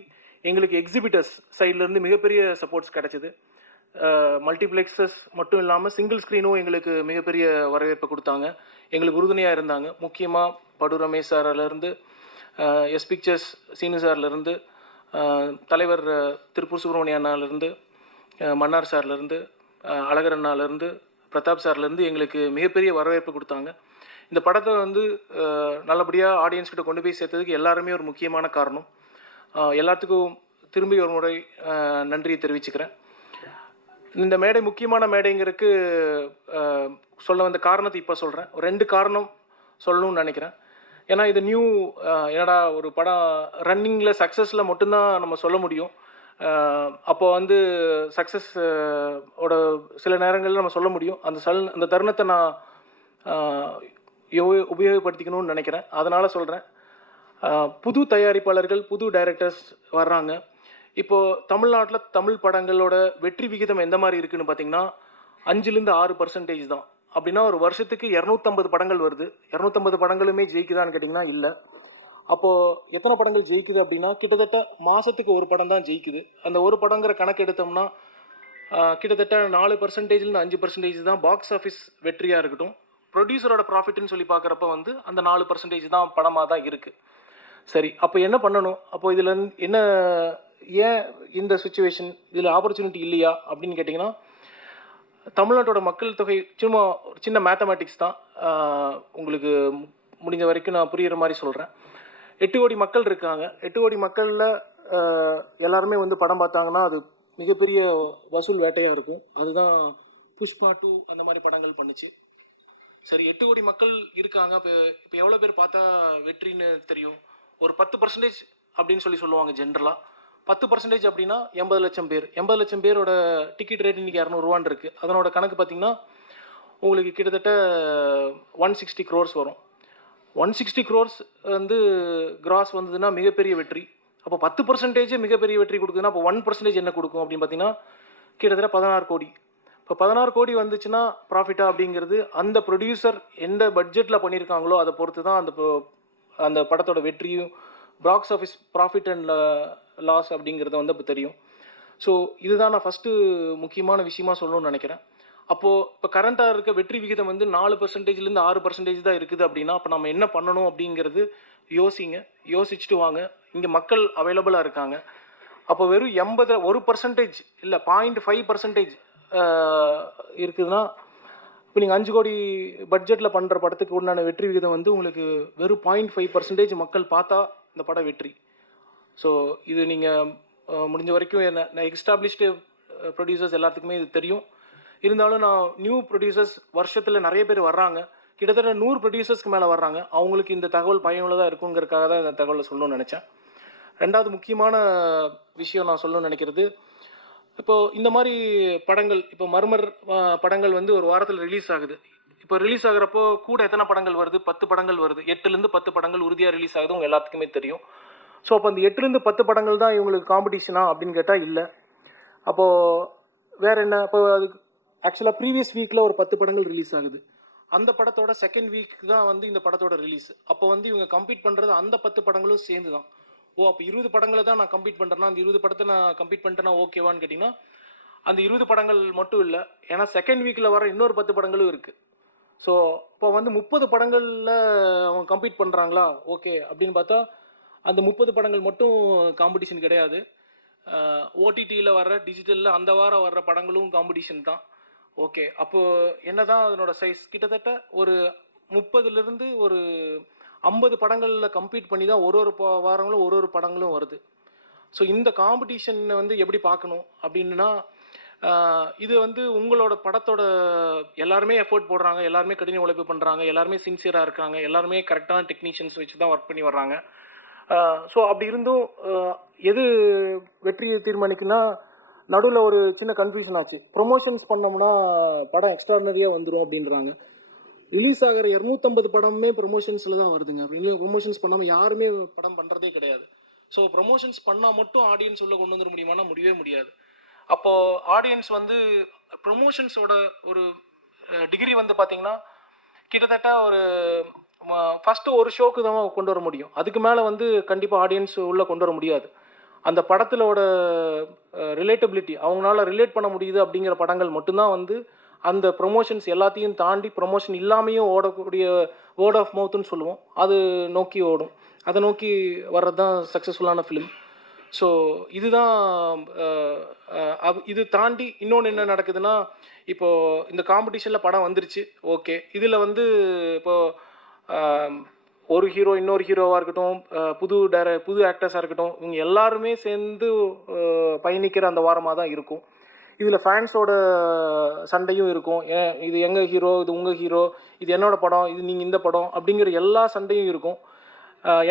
எங்களுக்கு எக்ஸிபிட்டர்ஸ் சைட்லேருந்து மிகப்பெரிய சப்போர்ட்ஸ் கிடச்சிது. மல்டிப்ளெக்ஸஸ் மட்டும் இல்லாமல் சிங்கிள் ஸ்க்ரீனும் எங்களுக்கு மிகப்பெரிய வரவேற்பை கொடுத்தாங்க, எங்களுக்கு உறுதுணையாக இருந்தாங்க. முக்கியமாக படு ரமேஷ் சார்லேருந்து, எஸ் பிக்சர்ஸ் சீனு சார்லேருந்து, தலைவர் திருப்பூர் சுப்பிரமணிய அண்ணாலேருந்து, மன்னார் சார்லேருந்து, அழகர் அண்ணாலேருந்து, பிரதாப் சார்லேருந்து எங்களுக்கு மிகப்பெரிய வரவேற்பு கொடுத்தாங்க. இந்த படத்தை வந்து நல்லபடியாக ஆடியன்ஸ்கிட்ட கொண்டு போய் சேர்த்ததுக்கு எல்லாருமே ஒரு முக்கியமான காரணம். எல்லாத்துக்கும் திரும்பி ஒரு முறை நன்றியை தெரிவிச்சுக்கிறேன். இந்த மேடை முக்கியமான மேடைங்கிறதுக்கு சொல்ல வந்த காரணத்தை இப்போ சொல்கிறேன். 2 காரணம் சொல்லணும்னு நினைக்கிறேன். ஏன்னா இது என்னடா ஒரு படம் ரன்னிங்கில் சக்ஸஸில் மட்டும்தான் நம்ம சொல்ல முடியும். அப்போ வந்து சக்ஸஸ் ஓட சில நேரங்களில் நம்ம சொல்ல முடியும். அந்த தருணத்தை நான் உபயோகப்படுத்திக்கணும்னு நினைக்கிறேன். அதனால் சொல்கிறேன், புது தயாரிப்பாளர்கள், புது டைரக்டர்ஸ் வர்றாங்க. இப்போது தமிழ்நாட்டில் தமிழ் படங்களோட வெற்றி விகிதம் எந்த மாதிரி இருக்குதுன்னு பார்த்தீங்கன்னா 5-6% தான். அப்படின்னா ஒரு வருஷத்துக்கு 250 படங்கள் வருது. 250 படங்களுமே ஜெயிக்குதான்னு கேட்டிங்கன்னா இல்லை. அப்போது எத்தனை படங்கள் ஜெயிக்குது அப்படின்னா கிட்டத்தட்ட மாதத்துக்கு ஒரு படம் தான் ஜெயிக்குது. அந்த ஒரு படங்கிற கணக்கு எடுத்தோம்னா கிட்டத்தட்ட 4%-5% தான் பாக்ஸ் ஆஃபீஸ் வெற்றியாக இருக்கட்டும். ப்ரொடியூசரோட ப்ராஃபிட்னு சொல்லி பார்க்குறப்ப வந்து அந்த 4% தான் படமாக தான் இருக்குது. சரி, அப்போ என்ன பண்ணணும்? அப்போ இதில் என்ன, ஏன் இந்த சுச்சுவேஷன், இதில் ஆப்பர்ச்சுனிட்டி இல்லையா அப்படின்னு கேட்டிங்கன்னா, தமிழ்நாட்டோட மக்கள் தொகை சும்மா ஒரு சின்ன மேத்தமேட்டிக்ஸ் தான். உங்களுக்கு முடிஞ்ச வரைக்கும் நான் புரிகிற மாதிரி சொல்கிறேன். 8 கோடி மக்கள் இருக்காங்க. 8 கோடி மக்களில் எல்லாருமே வந்து படம் பார்த்தாங்கன்னா அது மிகப்பெரிய வசூல் வேட்டையாக இருக்கும். அதுதான் புஷ்பா 2 அந்த மாதிரி படங்கள் பண்ணுச்சு. சரி, 8 கோடி மக்கள் இருக்காங்க. இப்போ எவ்வளோ பேர் பார்த்தா வெற்றின்னு தெரியும்? ஒரு 10% அப்படின்னு சொல்லுவாங்க ஜென்ரலாக. 10% அப்படின்னா 80 லட்சம் பேர். 80 லட்சம் பேரோட டிக்கெட் ரேட் இன்றைக்கி 200 இருக்குது. அதனோட கணக்கு பார்த்திங்கன்னா உங்களுக்கு கிட்டத்தட்ட 160 crores வரும். 160 crores வந்து கிராஸ் வந்ததுன்னா மிகப்பெரிய வெற்றி. அப்போ 10% மிகப்பெரிய வெற்றி கொடுக்குதுன்னா அப்போ 1% என்ன கொடுக்கும் அப்படின்னு பார்த்தீங்கன்னா கிட்டத்தட்ட 16 கோடி. இப்போ 16 கோடி வந்துச்சுன்னா ப்ராஃபிட்டா அப்படிங்கிறது அந்த ப்ரொடியூசர் எந்த பட்ஜெட்டில் பண்ணியிருக்காங்களோ அதை பொறுத்து தான் அந்த படத்தோட வெற்றியும் box office profit and loss அப்படிங்கிறது வந்து இப்போ தெரியும். ஸோ இதுதான் நான் ஃபஸ்ட்டு முக்கியமான விஷயமா சொல்லணும்னு நினைக்கிறேன். அப்போது இப்போ கரண்ட்டாக இருக்க வெற்றி விகிதம் வந்து 4%-6% தான் இருக்குது அப்படின்னா அப்போ நம்ம என்ன பண்ணணும் அப்படிங்கிறது யோசிச்சுட்டு வாங்க. இங்கே மக்கள் அவைலபிளாக இருக்காங்க. அப்போ வெறும் 1% இல்லை 0.5% இருக்குதுன்னா இப்போ நீங்கள் 5 கோடி பட்ஜெட்டில் பண்ணுற படத்துக்கு உண்டான வெற்றி விகிதம் வந்து உங்களுக்கு வெறும் 0.5% மக்கள் பார்த்தா இந்த படம் வெற்றி. ஸோ இது நீங்கள் முடிஞ்ச வரைக்கும் நான் எஸ்டாப்ளிஷ்டு ப்ரொடியூசர்ஸ் எல்லாத்துக்குமே இது தெரியும். இருந்தாலும் நான் நியூ ப்ரொடியூசர்ஸ் வருஷத்தில் நிறைய பேர் வர்றாங்க. கிட்டத்தட்ட 100 ப்ரொடியூசர்ஸ்க்கு மேலே வர்றாங்க. அவங்களுக்கு இந்த தகவல் பயனுள்ளதாக இருக்குங்கிறதுக்காக தான் இந்த தகவலை சொல்லணும்னு நினச்சேன். ரெண்டாவது முக்கியமான விஷயம் நான் சொல்லணும்னு நினைக்கிறது, இப்போது இந்த மாதிரி படங்கள், இப்போ மர்மர் படங்கள் வந்து ஒரு வாரத்தில் ரிலீஸ் ஆகுது. இப்போ ரிலீஸ் ஆகிறப்போ கூட எத்தனை படங்கள் வருது? 10 படங்கள் வருது. 8-10 படங்கள் உறுதியாக ரிலீஸ் ஆகுது, உங்கள் எல்லாத்துக்குமே தெரியும். ஸோ அப்போ அந்த 8-10 படங்கள் தான் இவங்களுக்கு காம்படிஷனா அப்படின்னு கேட்டால் இல்லை. அப்போது வேறு என்ன? இப்போ அதுக்கு ஆக்சுவலாக ப்ரீவியஸ் வீக்கில் ஒரு 10 படங்கள் ரிலீஸ் ஆகுது. அந்த படத்தோட செகண்ட் வீக் தான் வந்து இந்த படத்தோட ரிலீஸ். அப்போ வந்து இவங்க கம்ப்ளீட் பண்ணுறது அந்த 10 படங்களும் சேர்ந்து தான். அப்போ 20 படங்களை தான் நான் கம்ப்ளீட் பண்ணுறேன்னா அந்த 20 படத்தை நான் கம்ப்ளீட் பண்ணிட்டேன்னா ஓகேவான்னு கேட்டிங்கன்னா அந்த 20 படங்கள் மட்டும் இல்லை, ஏன்னா செகண்ட் வீக்கில் வர இன்னொரு 10 படங்களும் இருக்குது. ஸோ இப்போ வந்து 30 படங்களில் அவங்க கம்ப்ளீட் பண்ணுறாங்களா ஓகே அப்படின்னு பார்த்தா அந்த 30 படங்கள் மட்டும் காம்படிஷன் கிடையாது. ஓடிடியில் வர்ற டிஜிட்டலில் அந்த வாரம் வர்ற படங்களும் காம்படிஷன் தான். ஓகே, அப்போது என்ன தான் அதனோட சைஸ்? கிட்டத்தட்ட ஒரு 30லேருந்து ஒரு 50 படங்களில் கம்ப்ளீட் பண்ணி தான் ஒரு வாரங்களும் ஒரு படங்களும் வருது. ஸோ இந்த காம்படிஷனை வந்து எப்படி பார்க்கணும் அப்படின்னா, இது வந்து உங்களோட படத்தோட எல்லாருமே எஃபோர்ட் போடுறாங்க, எல்லாருமே கடின உழைப்பு பண்ணுறாங்க, எல்லாருமே சின்சியராக இருக்காங்க, எல்லாருமே கரெக்டான டெக்னீஷியன்ஸ் வச்சு தான் ஒர்க் பண்ணி வர்றாங்க. ஸோ அப்படி இருந்தும் எது வெற்றியை தீர்மானிக்குன்னா நடுவில் ஒரு சின்ன கன்ஃபியூஷன் ஆச்சு. ப்ரொமோஷன்ஸ் பண்ணோம்னா படம் எக்ஸ்ட்ரானரியாக வந்துடும் அப்படின்றாங்க. ரிலீஸ் ஆகிற 250 படமே ப்ரொமோஷன்ஸில் தான் வருதுங்க. ப்ரொமோஷன்ஸ் பண்ணாமல் யாருமே படம் பண்ணுறதே கிடையாது. ஸோ ப்ரொமோஷன்ஸ் பண்ணால் மட்டும் ஆடியன்ஸ் உள்ள கொண்டு வந்துட முடியுமானா முடியவே முடியாது. அப்போது ஆடியன்ஸ் வந்து ப்ரொமோஷன்ஸோட ஒரு டிகிரி வந்து பார்த்திங்கன்னா கிட்டத்தட்ட ஒரு ஃபஸ்ட்டு ஒரு ஷோக்கு தான் கொண்டு வர முடியும். அதுக்கு மேலே வந்து கண்டிப்பாக ஆடியன்ஸ் உள்ளே கொண்டு வர முடியாது. அந்த படத்திலோட ரிலேட்டபிலிட்டி, அவங்களால ரிலேட் பண்ண முடியுது அப்படிங்கிற படங்கள் மட்டும்தான் வந்து அந்த ப்ரொமோஷன்ஸ் எல்லாத்தையும் தாண்டி ப்ரொமோஷன் இல்லாமையும் ஓடக்கூடிய வேர்ட் ஆஃப் மவுத்துன்னு சொல்லுவோம், அது நோக்கி ஓடும். அதை நோக்கி வர்றது தான் சக்ஸஸ்ஃபுல்லான ஃபிலிம். ஸோ இதுதான். இது தாண்டி இன்னொன்று என்ன நடக்குதுன்னா, இப்போது இந்த காம்படிஷனில் படம் வந்துருச்சு ஓகே, இதில் வந்து இப்போது ஒரு ஹீரோ இன்னொரு ஹீரோவாக இருக்கட்டும், புது ஆக்டர்ஸாக இருக்கட்டும், இவங்க எல்லாருமே சேர்ந்து பயணிக்கிற அந்த வாரமாக தான் இருக்கும். இதில் ஃபேன்ஸோட சண்டையும் இருக்கும். இது எங்கள் ஹீரோ, இது உங்கள் ஹீரோ, இது என்னோடய படம், இது நீங்கள் இந்த படம் அப்படிங்கிற எல்லா சண்டையும் இருக்கும்.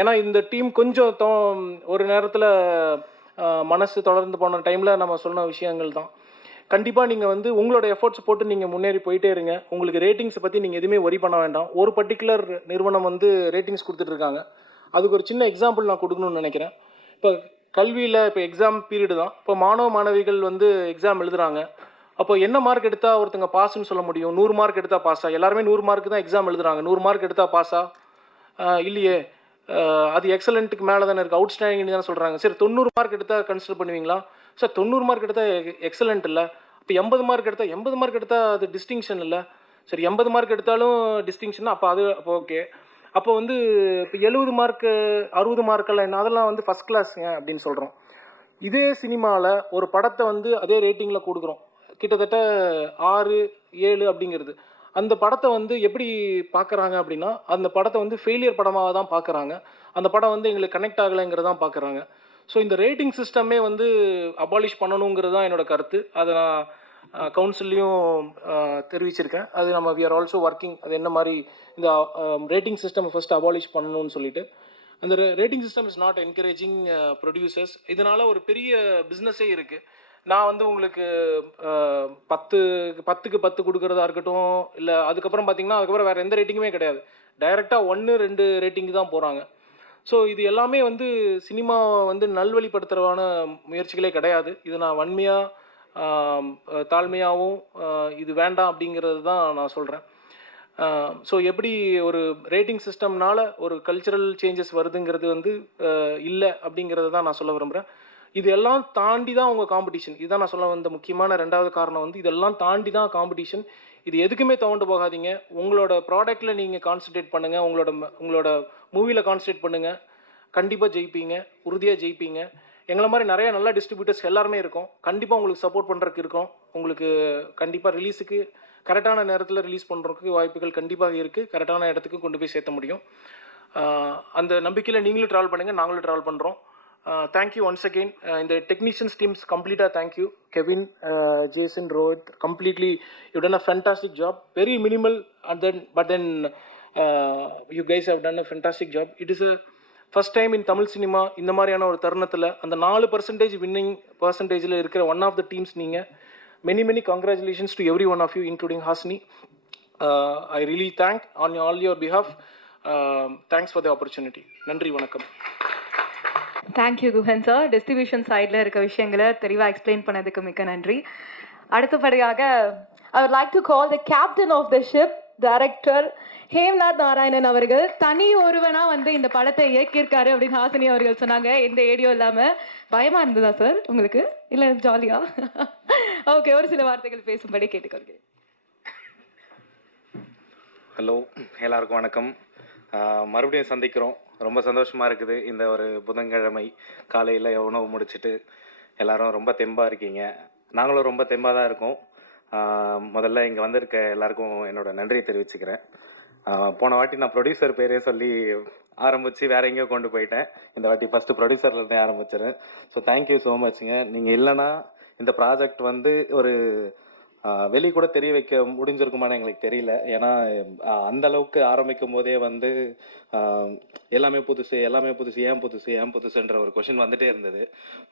ஏன்னா இந்த டீம் கொஞ்சம் ஒரு நேரத்தில் மனசு தொடர்ந்து போன டைமில் நம்ம சொன்ன விஷயங்கள் தான். கண்டிப்பாக நீங்கள் வந்து உங்களோட எஃபோர்ட்ஸ் போட்டு நீங்கள் முன்னேறி போயிட்டே இருங்க. உங்களுக்கு ரேட்டிங்ஸை பற்றி நீங்கள் எதுவுமே ஒரி பண்ண வேண்டாம். ஒரு பர்டிகுலர் நிறுவனம் வந்து ரேட்டிங்ஸ் கொடுத்துட்ருக்காங்க. அதுக்கு ஒரு சின்ன எக்ஸாம்பிள் நான் கொடுக்கணும்னு நினைக்கிறேன். இப்போ கல்வியில் இப்போ எக்ஸாம் பீரியடு தான். இப்போ மாணவ மாணவிகள் வந்து எக்ஸாம் எழுதுகிறாங்க. அப்போ என்ன மார்க் எடுத்தால் ஒருத்தங்க பாஸ்ன்னு சொல்ல முடியும்? 100 மார்க் எடுத்தால் பாஸா? எல்லாருமே 100 மார்க்கு தான் எக்ஸாம் எழுதுறாங்க. 100 மார்க் எடுத்தால் பாஸா? இல்லையே. அது எக்ஸலண்ட்டுக்கு மேலே தானே இருக்குது, அவுட்ஸ்டாண்டிங் தானே சொல்கிறாங்க. சரி 90 மார்க் எடுத்தால் கன்சிடர் பண்ணுவீங்களா? சார் 90 மார்க் எடுத்தால் எக்ஸலண்ட் இல்லை. இப்போ 80 மார்க் எடுத்தால் 80 மார்க் எடுத்தால் அது டிஸ்டிங்ஷன் இல்லை. சரி 80 மார்க் எடுத்தாலும் டிஸ்டிங்ஷன், அப்போ அது அப்போ ஓகே. அப்போ வந்து இப்போ 70 மார்க்கு 60 மார்க்கெல்லாம் என்ன, அதெல்லாம் வந்து ஃபஸ்ட் கிளாஸுங்க அப்படின்னு சொல்கிறோம். இதே சினிமாவில் ஒரு படத்தை வந்து அதே ரேட்டிங்கில் கொடுக்குறோம், கிட்டத்தட்ட 6, 7 அப்படிங்கிறது. அந்த படத்தை வந்து எப்படி பார்க்குறாங்க அப்படின்னா, அந்த படத்தை வந்து ஃபெயிலியர் படமாக தான் பார்க்குறாங்க. அந்த படம் வந்து எங்களுக்கு கனெக்ட் ஆகலைங்கிறதான் பார்க்குறாங்க. ஸோ இந்த ரேட்டிங் சிஸ்டமே வந்து அபாலிஷ் பண்ணணுங்கிறது தான் என்னோடய கருத்து. அதை நான் கவுன்சில்லையும் தெரிவிச்சிருக்கேன். அது நம்ம வி ஆர் ஆல்சோ ஒர்க்கிங், அது என்ன மாதிரி இந்த ரேட்டிங் சிஸ்டம் ஃபஸ்ட்டு அபாலிஷ் பண்ணணும்னு சொல்லிட்டு. அந்த rating system is not encouraging producers. இதனால் ஒரு பெரிய பிஸ்னஸே இருக்குது. நான் வந்து உங்களுக்கு 10க்கு 10 கொடுக்குறதா இருக்கட்டும், இல்லை அதுக்கப்புறம் பார்த்தீங்கன்னா அதுக்கப்புறம் வேறு எந்த ரேட்டிங்குமே கிடையாது. டைரெக்டாக 1, 2 ரேட்டிங்கு தான் போகிறாங்க. ஸோ இது எல்லாமே வந்து சினிமா வந்து நல்வழிப்படுத்துகிறவான முயற்சிகளே கிடையாது. இது நான் வன்மையாக தாழ்மையாகவும் இது வேண்டாம் அப்படிங்கிறது தான் நான் சொல்கிறேன். ஸோ எப்படி ஒரு ரேட்டிங் சிஸ்டம்னால ஒரு கல்ச்சுரல் சேஞ்சஸ் வருதுங்கிறது வந்து இல்லை அப்படிங்கிறத தான் நான் சொல்ல விரும்புகிறேன். இது எல்லாம் தாண்டி தான் உங்கள் காம்படிஷன். இதுதான் நான் சொல்ல வந்த முக்கியமான 2வது காரணம் வந்து இதெல்லாம் தாண்டி தான் காம்படிஷன். இது எதுக்குமே தவண்டு போகாதீங்க. உங்களோட ப்ராடக்டில் நீங்கள் கான்சன்ட்ரேட் பண்ணுங்கள், உங்களோட மூவியில் கான்சன்ட்ரேட் பண்ணுங்கள். கண்டிப்பாக ஜெயிப்பீங்க, உறுதியாக ஜெயிப்பீங்க. எங்களை மாதிரி நிறைய நல்ல டிஸ்ட்ரிபியூட்டர்ஸ் எல்லாருமே இருக்கோம். கண்டிப்பாக உங்களுக்கு சப்போர்ட் பண்ணுறதுக்கு இருக்கோம். உங்களுக்கு கண்டிப்பாக ரிலீஸுக்கு கரெக்டான நேரத்தில் ரிலீஸ் பண்ணுறதுக்கு வாய்ப்புகள் கண்டிப்பாக இருக்குது. கரெக்டான இடத்துக்கு கொண்டு போய் சேர்த்த முடியும். அந்த நம்பிக்கையில் நீங்களும் ட்ராவல் பண்ணுங்கள், நாங்களும் ட்ராவல் பண்ணுறோம். Thank you once again. இந்த டெக்னீஷியன்ஸ் டீம்ஸ் கம்ப்ளீட்டாக thank you. Kevin, Jason, Rohit, completely you done a fantastic job. Very minimal but then you guys have done a fantastic job. It is a first time in Tamil cinema இந்த மாதிரியான ஒரு தருணத்தில் அந்த 4% winning பர்சன்டேஜில் இருக்கிற one of the teams நீங்கள். many congratulations to every one of you including Hasni. I really thank on all your behalf. Thanks for the opportunity. நன்றி, வணக்கம். Thank you Guhan sir. டிஸ்ட்ரிபியூஷன் சைடில் இருக்க விஷயங்களை தெளிவாக எக்ஸ்பிளைன் பண்ணதுக்கு மிக்க நன்றி. அடுத்தபடியாக I would like to call the captain of the ship, director Hemnath Narayanan அவர்கள். தனி ஒருவனாக வந்து இந்த படத்தை இயக்கியிருக்காரு அப்படின்னு ஹாசினி அவர்கள் சொன்னாங்க. எந்த ஏடியோ இல்லாமல். பயமாக இருந்ததா சார் உங்களுக்கு, இல்லை ஜாலியா? ஓகே, ஒரு சில வார்த்தைகள் பேசும்படி கேட்டுக்கொள்கிறேன். ஹலோ, எல்லாருக்கும் வணக்கம். மறுபடியும் சந்திக்கிறோம். ரொம்ப சந்தோஷமாக இருக்குது. இந்த ஒரு புதன்கிழமை காலையில் உணவு முடிச்சுட்டு எல்லோரும் ரொம்ப தெம்பாக இருக்கீங்க. நாங்களும் ரொம்ப தெம்பாக தான் இருக்கோம். முதல்ல இங்கே வந்திருக்க எல்லாருக்கும் என்னோடய நன்றியை தெரிவிச்சுக்கிறேன். போன வாட்டி நான் ப்ரொடியூசர் பேரே சொல்லி ஆரம்பித்து வேறு எங்கேயோ கொண்டு போயிட்டேன். இந்த வாட்டி ஃபஸ்ட்டு ப்ரொடியூசர்லேருந்தே ஆரம்பிச்சிடுறேன். ஸோ தேங்க்யூ ஸோ மச்ங்க. நீங்கள் இல்லைன்னா இந்த ப்ராஜெக்ட் வந்து ஒரு வெளியே கூட தெரிய வைக்க முடிஞ்சிருக்குமான்னு எங்களுக்கு தெரியல. ஏன்னா அந்த அளவுக்கு ஆரம்பிக்கும் போதே வந்து எல்லாமே புதுசு ஏன் புதுசுன்ற ஒரு கொஷின் வந்துட்டே இருந்தது.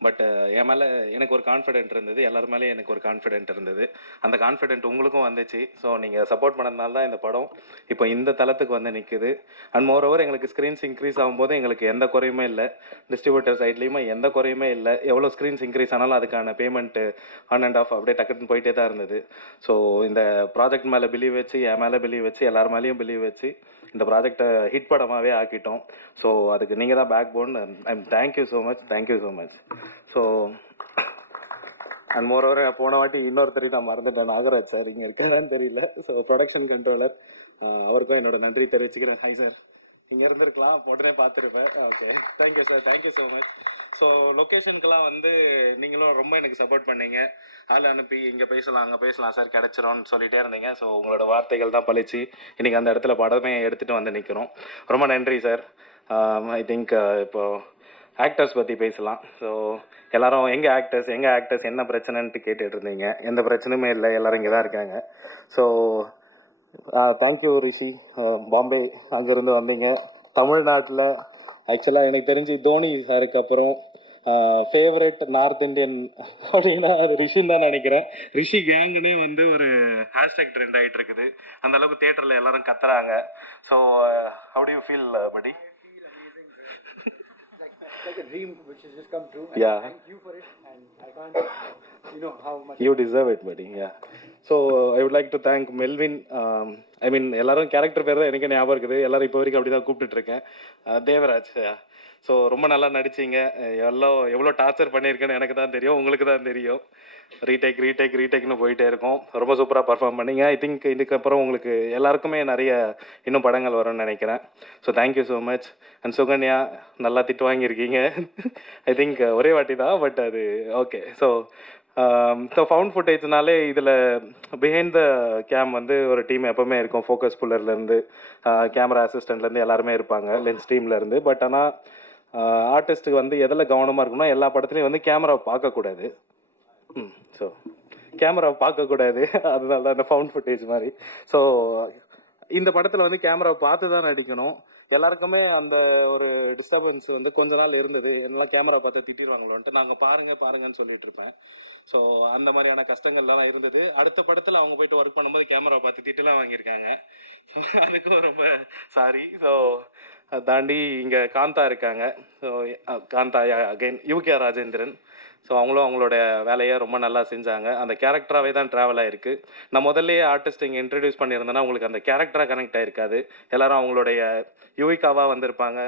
பட் என் மேலே எனக்கு ஒரு கான்ஃபிடென்ட் இருந்தது, எல்லாரும் மேலேயும் எனக்கு ஒரு கான்ஃபிடென்ட் இருந்தது. அந்த கான்ஃபிடென்ட் உங்களுக்கும் வந்துச்சு. ஸோ நீங்கள் சப்போர்ட் பண்ணதுனால தான் இந்த படம் இப்போ இந்த தளத்துக்கு வந்து நிற்குது. அண்ட் மோர் ஓவர் எங்களுக்கு ஸ்க்ரீன்ஸ் இன்க்ரீஸ் ஆகும்போது எங்களுக்கு எந்த குறையுமே இல்லை. டிஸ்ட்ரிபியூட்டர் சைட்லேயுமே எந்த குறையுமே இல்லை. எவ்வளோ ஸ்க்ரீன்ஸ் இன்க்ரீஸ் ஆனாலும் அதுக்கான பேமெண்ட்டு ஆன் அண்ட் ஆஃப் அப்படியே டக்குன்னு போயிட்டே தான் இருந்தது. ஸோ இந்த ப்ராஜெக்ட் மேலே பிலீவ் வச்சு, என் மேலே பிலீவ் வச்சு, எல்லார் மேலேயும் பிலீவ் வச்சு இந்த ப்ராஜெக்டை ஹிட் படமாகவே ஆக்கிட்டோம். ஸோ அதுக்கு நீங்கள் தான் backbone. Thank you so much. So and moreover போன வாட்டி இன்னொருத்தரையும் நான் மறந்துட்டேன், நாகராஜ் சார் இங்கே இருக்காரான்னு தெரியல. ஸோ ப்ரொடக்ஷன் கண்ட்ரோலர், அவருக்கும் என்னோட நன்றி தெரிவிச்சுக்கிறேன். ஹாய் சார், இங்கே இருந்திருக்கலாம், உடனே பார்த்துருப்பேன். Okay, thank you sir, thank you so much. So லொக்கேஷனுக்கெலாம் வந்து நீங்களும் ரொம்ப எனக்கு சப்போர்ட் பண்ணீங்க. ஆள் அனுப்பி இங்கே பேசலாம் அங்கே பேசலாம் சார் கிடச்சிரோன்னு சொல்லிகிட்டே இருந்தீங்க. ஸோ உங்களோட வார்த்தைகள் தான் பழிச்சு இன்றைக்கி அந்த இடத்துல படமே எடுத்துகிட்டு வந்து நிற்கிறோம். ரொம்ப நன்றி சார். ஐ திங்க் இப்போது ஆக்டர்ஸ் பற்றி பேசலாம். ஸோ எல்லோரும் எங்கள் ஆக்டர்ஸ் என்ன பிரச்சனைன்ட்டு கேட்டுட்டு இருந்தீங்க. எந்த பிரச்சனையுமே இல்லை, எல்லோரும் இங்கே தான் இருக்காங்க. ஸோ தேங்க்யூ ரிஷி, பாம்பே அங்கேருந்து வந்தீங்க. தமிழ்நாட்டில் ஆக்சுவலாக எனக்கு தெரிஞ்சு தோனி சாருக்கு அப்புறம் ஃபேவரட் நார்த் இந்தியன் அப்படின்னா அது ரிஷின்னு தான் நினைக்கிறேன். ரிஷி கேங்குன்னே வந்து ஒரு ஹேஷ்டேக் ட்ரெண்ட் ஆகிட்டு இருக்குது. அந்த அளவுக்கு தேட்டரில் எல்லாரும் கத்துறாங்க. So how to you feel படி? Like a dream which has just come true. Yeah. Thank you for it, and I can't, how much. You deserve it, buddy. Yeah. So I would like to thank Melvin. I mean, எல்லாரும் character பேர் தான் எனக்கு ஞாபகம் இருக்குது. எல்லாரும் இப்போ வரைக்கும் அப்படி தான் கூப்பிட்டுட்டு இருக்கேன். தேவராஜ். ஸோ ரொம்ப நல்லா நடிச்சிங்க. எவ்வளோ டார்ச்சர் பண்ணியிருக்கேன்னு எனக்கு தான் தெரியும், உங்களுக்கு தான் தெரியும். ரீடேக்னு போயிட்டே இருக்கும். ரொம்ப சூப்பராக பர்ஃபார்ம் பண்ணீங்க. ஐ திங்க் இதுக்கப்புறம் உங்களுக்கு எல்லாருக்குமே நிறைய இன்னும் படங்கள் வரும்னு நினைக்கிறேன். So thank you so much. And Sukanya நல்லா திட்டு வாங்கியிருக்கீங்க. ஐ திங்க் ஒரே வாட்டி தான், பட் அது ஓகே. ஸோ ஃபவுண்ட் ஃபுட்டேஜ்னாலே இதில் பிஹைண்ட் த கேம் வந்து ஒரு டீம் எப்போவுமே இருக்கும். ஃபோக்கஸ் புல்லர்லேருந்து கேமரா அசிஸ்டண்ட்லேருந்து எல்லாருமே இருப்பாங்க, லென்ஸ் டீம்லேருந்து. பட் ஆனால் ஆர்டிஸ்ட்டுக்கு வந்து எதில் கவனமாக இருக்கணும்னா எல்லா படத்துலையும் வந்து கேமராவை பார்க்கக்கூடாது. ஸோ கேமராவை பார்க்கக்கூடாது, அதனால தான் அந்த ஃபவுண்ட் ஃபுட்டேஜ் மாதிரி. ஸோ இந்த படத்தில் வந்து கேமராவை பார்த்து தான் நடிக்கணும். எல்லாருக்குமே அந்த ஒரு டிஸ்டர்பன்ஸ் வந்து கொஞ்ச நாள் இருந்தது. என்னெல்லாம் கேமரா பார்த்து திட்டிடுவாங்களோன்ட்டு நாங்கள் பாருங்கன்னு சொல்லிட்டு இருப்பேன். ஸோ அந்த மாதிரியான கஷ்டங்கள்லாம் இருந்தது. அடுத்த படத்தில் அவங்க போயிட்டு ஒர்க் பண்ணும்போது கேமரா பார்த்து திட்டுலாம் வாங்கியிருக்காங்க. அதுக்கும் ரொம்ப சாரி. ஸோ அதை தாண்டி இங்கே காந்தா இருக்காங்க. So Kantha again Yuvika Rajendran. So அவங்களும் அவங்களோட வேலையை ரொம்ப நல்லா செஞ்சாங்க. அந்த கேரக்டராகவே தான் ட்ராவல் ஆகிருக்கு. நான் முதல்லையே ஆர்டிஸ்ட் இங்கே இன்ட்ரடியூஸ் பண்ணியிருந்தேன்னா உங்களுக்கு அந்த கேரக்டராக கனெக்ட் ஆகிருக்காது. எல்லாரும் அவங்களுடைய யுவிகாவாக வந்திருப்பாங்க,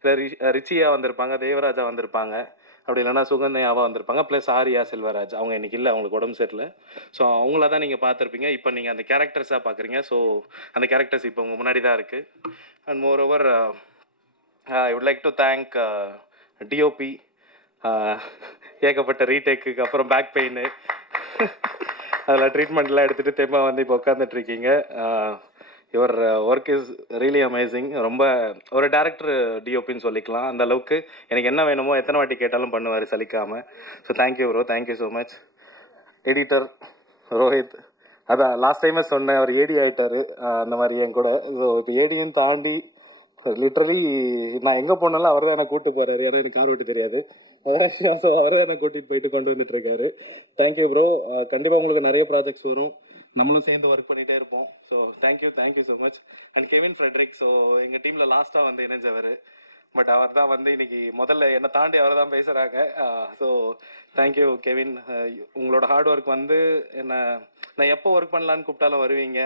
இல்லை ரிச்சியாக வந்திருப்பாங்க, தேவராஜா வந்திருப்பாங்க, அப்படி இல்லைன்னா சுகன்யாவாக வந்திருப்பாங்க, ப்ளஸ் ஆரியா செல்வராஜ். அவங்க இன்றைக்கி இல்லை, அவங்களுக்கு உடம்பு சரியில்லை. ஸோ அவங்கள தான் நீங்கள் பார்த்துருப்பீங்க. இப்போ நீங்கள் அந்த கேரக்டர்ஸாக பார்க்குறீங்க. ஸோ அந்த கேரக்டர்ஸ் இப்போ உங்கள் முன்னாடி தான் இருக்குது. And more over I would like to thank DOP. ஏகப்பட்ட ரீடேக்குக்கு அப்புறம் பேக் பெயின் அதில் ட்ரீட்மெண்ட்லாம் எடுத்துகிட்டு தெம்மா வந்து இப்போ உட்காந்துட்ருக்கீங்க. Your work is really amazing. ரொம்ப ஒரு டேரக்டர் டிஓபின்னு சொல்லிக்கலாம். அந்த அளவுக்கு எனக்கு என்ன வேணுமோ எத்தனை வாட்டி கேட்டாலும் பண்ணுவார் சலிக்காமல். So thank you bro, thank you so much. Editor Rohit, அதான் லாஸ்ட் டைமே சொன்னேன், அவர் ஏடி ஆகிட்டார் அந்த மாதிரி என் கூட. ஸோ இப்போ ஏடியும் தாண்டி லிட்ரலி நான் எங்கே போனாலும் அவர் தான் என்னை கூப்பிட்டு போகிறாரு. ஏன்னா எனக்கு கார் ஓட்ட தெரியாது. ஸோ அவர் தான் என்னை கூட்டிகிட்டு போயிட்டு கொண்டு வந்துட்டு இருக்காரு. Thank you bro. கண்டிப்பாக உங்களுக்கு நிறைய ப்ராஜெக்ட்ஸ் வரும், நம்மளும் சேர்ந்து ஒர்க் பண்ணிகிட்டே இருப்போம். So thank you so much. And Kevin Fredrick. So எங்கள் டீமில் லாஸ்ட்டாக வந்து இணைஞ்சவர், பட் அவர் தான் வந்து இன்னைக்கு முதல்ல என்னை தாண்டி அவர் தான் பேசுகிறாங்க. So thank you Kevin. உங்களோட ஹார்ட் ஒர்க் வந்து நான் எப்போ ஒர்க் பண்ணலான்னு கூப்பிட்டாலும் வருவீங்க.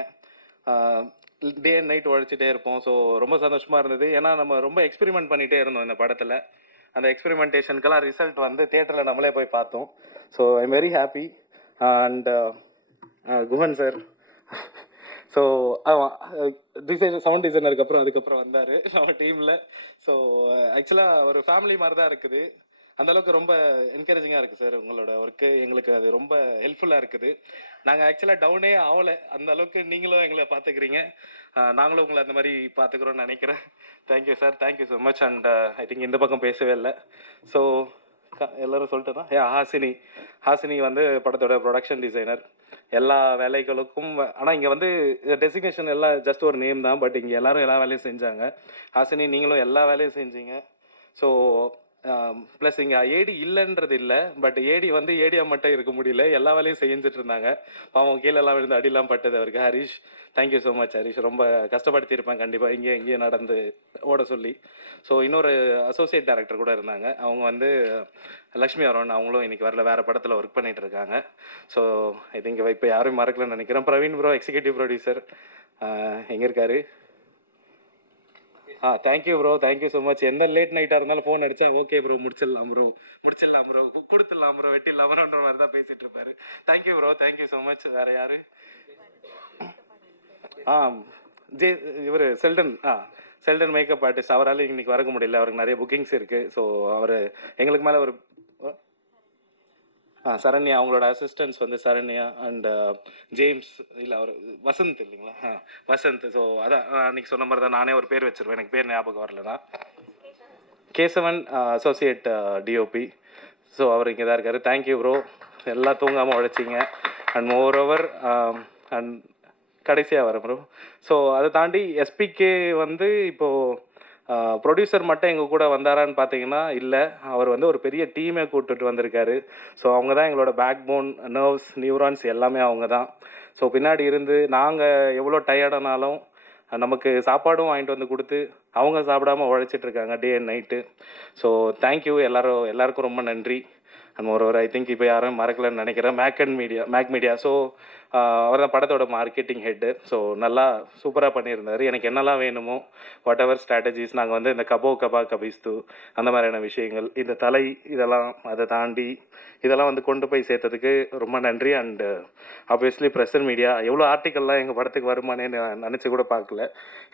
டே அண்ட் நைட் உழைச்சிட்டே இருப்போம். ஸோ ரொம்ப சந்தோஷமாக இருந்தது. ஏன்னா நம்ம ரொம்ப எக்ஸ்பெரிமெண்ட் பண்ணிகிட்டே இருந்தோம் இந்த படத்தில். அந்த எக்ஸ்பெரிமெண்டேஷனுக்கெல்லாம் ரிசல்ட் வந்து தியேட்டரில் நம்மளே போய் பார்த்தோம். So I am very happy. And Guhan sir, so sound டிசைனருக்கு அப்புறம் அதுக்கப்புறம் வந்தார் நம்ம டீமில். ஸோ ஆக்சுவலாக ஒரு ஃபேமிலி மாதிரி தான் இருக்குது. அந்தளவுக்கு ரொம்ப என்கரேஜிங்காக இருக்குது சார் உங்களோட ஒர்க்கு. எங்களுக்கு அது ரொம்ப ஹெல்ப்ஃபுல்லாக இருக்குது. நாங்கள் ஆக்சுவலாக டவுனே ஆகலை, அந்த அளவுக்கு நீங்களும் எங்களை பார்த்துக்கிறீங்க, நாங்களும் உங்களை அந்த மாதிரி பார்த்துக்குறோன்னு நினைக்கிறேன். Thank you sir, thank you so much. And I think இந்த பக்கம் பேசவே இல்லை. ஸோ எல்லோரும் சொல்லிட்டு தான் ஹாசினி வந்து படத்தோட ப்ரொடக்ஷன் டிசைனர். எல்லா வேலைகளுக்கும் ஆனால் இங்கே வந்து டெசிக்னேஷன் எல்லாம் ஜஸ்ட் ஒரு நேம் தான், பட் இங்கே எல்லாரும் எல்லா வேலையும் செஞ்சாங்க. ஹாசினி நீங்களும் எல்லா வேலையும் செஞ்சீங்க. ஸோ ப்ளஸ் இங்கே ஏடி இல்லைன்றது இல்லை, பட் ஏடி வந்து ஏடியாக மட்டும் இருக்க முடியல, எல்லா வேலையும் செஞ்சுட்டு இருந்தாங்க. அவங்க கீழெல்லாம் விழுந்து அடிலாம் பட்டது அவருக்கு. Harish, thank you so much Harish. ரொம்ப கஷ்டப்படுத்தியிருப்பேன் கண்டிப்பாக இங்கேயே நடந்து ஓட சொல்லி. ஸோ இன்னொரு அசோசியேட் டைரக்டர் கூட இருந்தாங்க, அவங்க வந்து லக்ஷ்மி அருண். அவங்களும் இன்றைக்கி வரல, வேறு படத்தில் ஒர்க் பண்ணிகிட்டு இருக்காங்க. ஸோ ஐ திங்க் இப்போ யாரும் மறக்கலன்னு நினைக்கிறேன். பிரவீன் ப்ரோ, எக்ஸிக்யூட்டிவ் ப்ரொடியூசர், எங்கே இருக்காரு? Thank you bro, thank you so much. எந்த லேட் நைட்டாக இருந்தாலும் ஃபோன் அடித்தா ஓகே ப்ரோ, முடிச்சிடலாம் ப்ரோ, கொடுத்துடலாம் ப்ரோ, வெட்டிடலாம் ப்ரோன்ற மாதிரி தான் பேசிகிட்டு இருப்பாரு. Thank you bro, thank you so much. வேறு யார்? இவர் செல்டன் மேக்கப் ஆர்டிஸ்ட். அவரால் இன்னைக்கு வரக்க முடியல, அவருக்கு நிறைய புக்கிங்ஸ் இருக்குது. ஸோ அவர் எங்களுக்கு மேலே ஒரு சரண்யா, அவங்களோட அசிஸ்டன்ஸ் வந்து சரண்யா அண்ட் ஜேம்ஸ், இல்லை அவர் வசந்த் இல்லைங்களா? வசந்த். ஸோ அதான் அன்றைக்கி சொன்ன மாதிரி தான் நானே ஒரு பேர் வச்சுருவேன், எனக்கு பேர் ஞாபகம் வரலனா. Kesavan, associate DOP. ஸோ அவர் இங்கே தான் இருக்கார். தேங்க்யூ ப்ரோ, எல்லாம் தூங்காமல் உழைச்சிங்க. அண்ட் மோர் ஓவர் அண்ட் கடைசியாக வர ப்ரோ. ஸோ அதை தாண்டி எஸ்பிகே வந்து இப்போது ப்ரொடியூசர் மட்டும் எங்கள் கூட வந்தாரான்னு பார்த்தீங்கன்னா இல்லை, அவர் வந்து ஒரு பெரிய டீமே கூப்பிட்டுட்டு வந்திருக்காரு. ஸோ அவங்க தான் எங்களோட பேக் போன், நர்வ்ஸ், நியூரான்ஸ் எல்லாமே அவங்க தான். ஸோ பின்னாடி இருந்து நாங்கள் எவ்வளோ டயர்டானாலும் நமக்கு சாப்பாடும் வாங்கிட்டு வந்து கொடுத்து அவங்க சாப்பிடாம உழைச்சிட்டு இருக்காங்க day and night. So thank you எல்லாருக்கும் ரொம்ப நன்றி. அண்ட் ஒரு ஐ திங்க் இப்போ யாரும் மறக்கலன்னு நினைக்கிறேன், மேக் மீடியா. ஸோ அவர் தான் படத்தோட மார்க்கெட்டிங் ஹெட்டு. ஸோ நல்லா சூப்பராக பண்ணியிருந்தார். எனக்கு என்னெல்லாம் வேணுமோ வாட் எவர் ஸ்ட்ராட்டஜிஸ், நாங்கள் வந்து இந்த கபா கபிஸ்து அந்த மாதிரியான விஷயங்கள், இந்த தலை இதெல்லாம் அதை தாண்டி இதெல்லாம் வந்து கொண்டு போய் சேர்த்ததுக்கு ரொம்ப நன்றி. And obviously press and media எவ்வளோ ஆர்டிக்கல்லாம் எங்கள் படத்துக்கு வருமானே நினச்சி கூட பார்க்கல.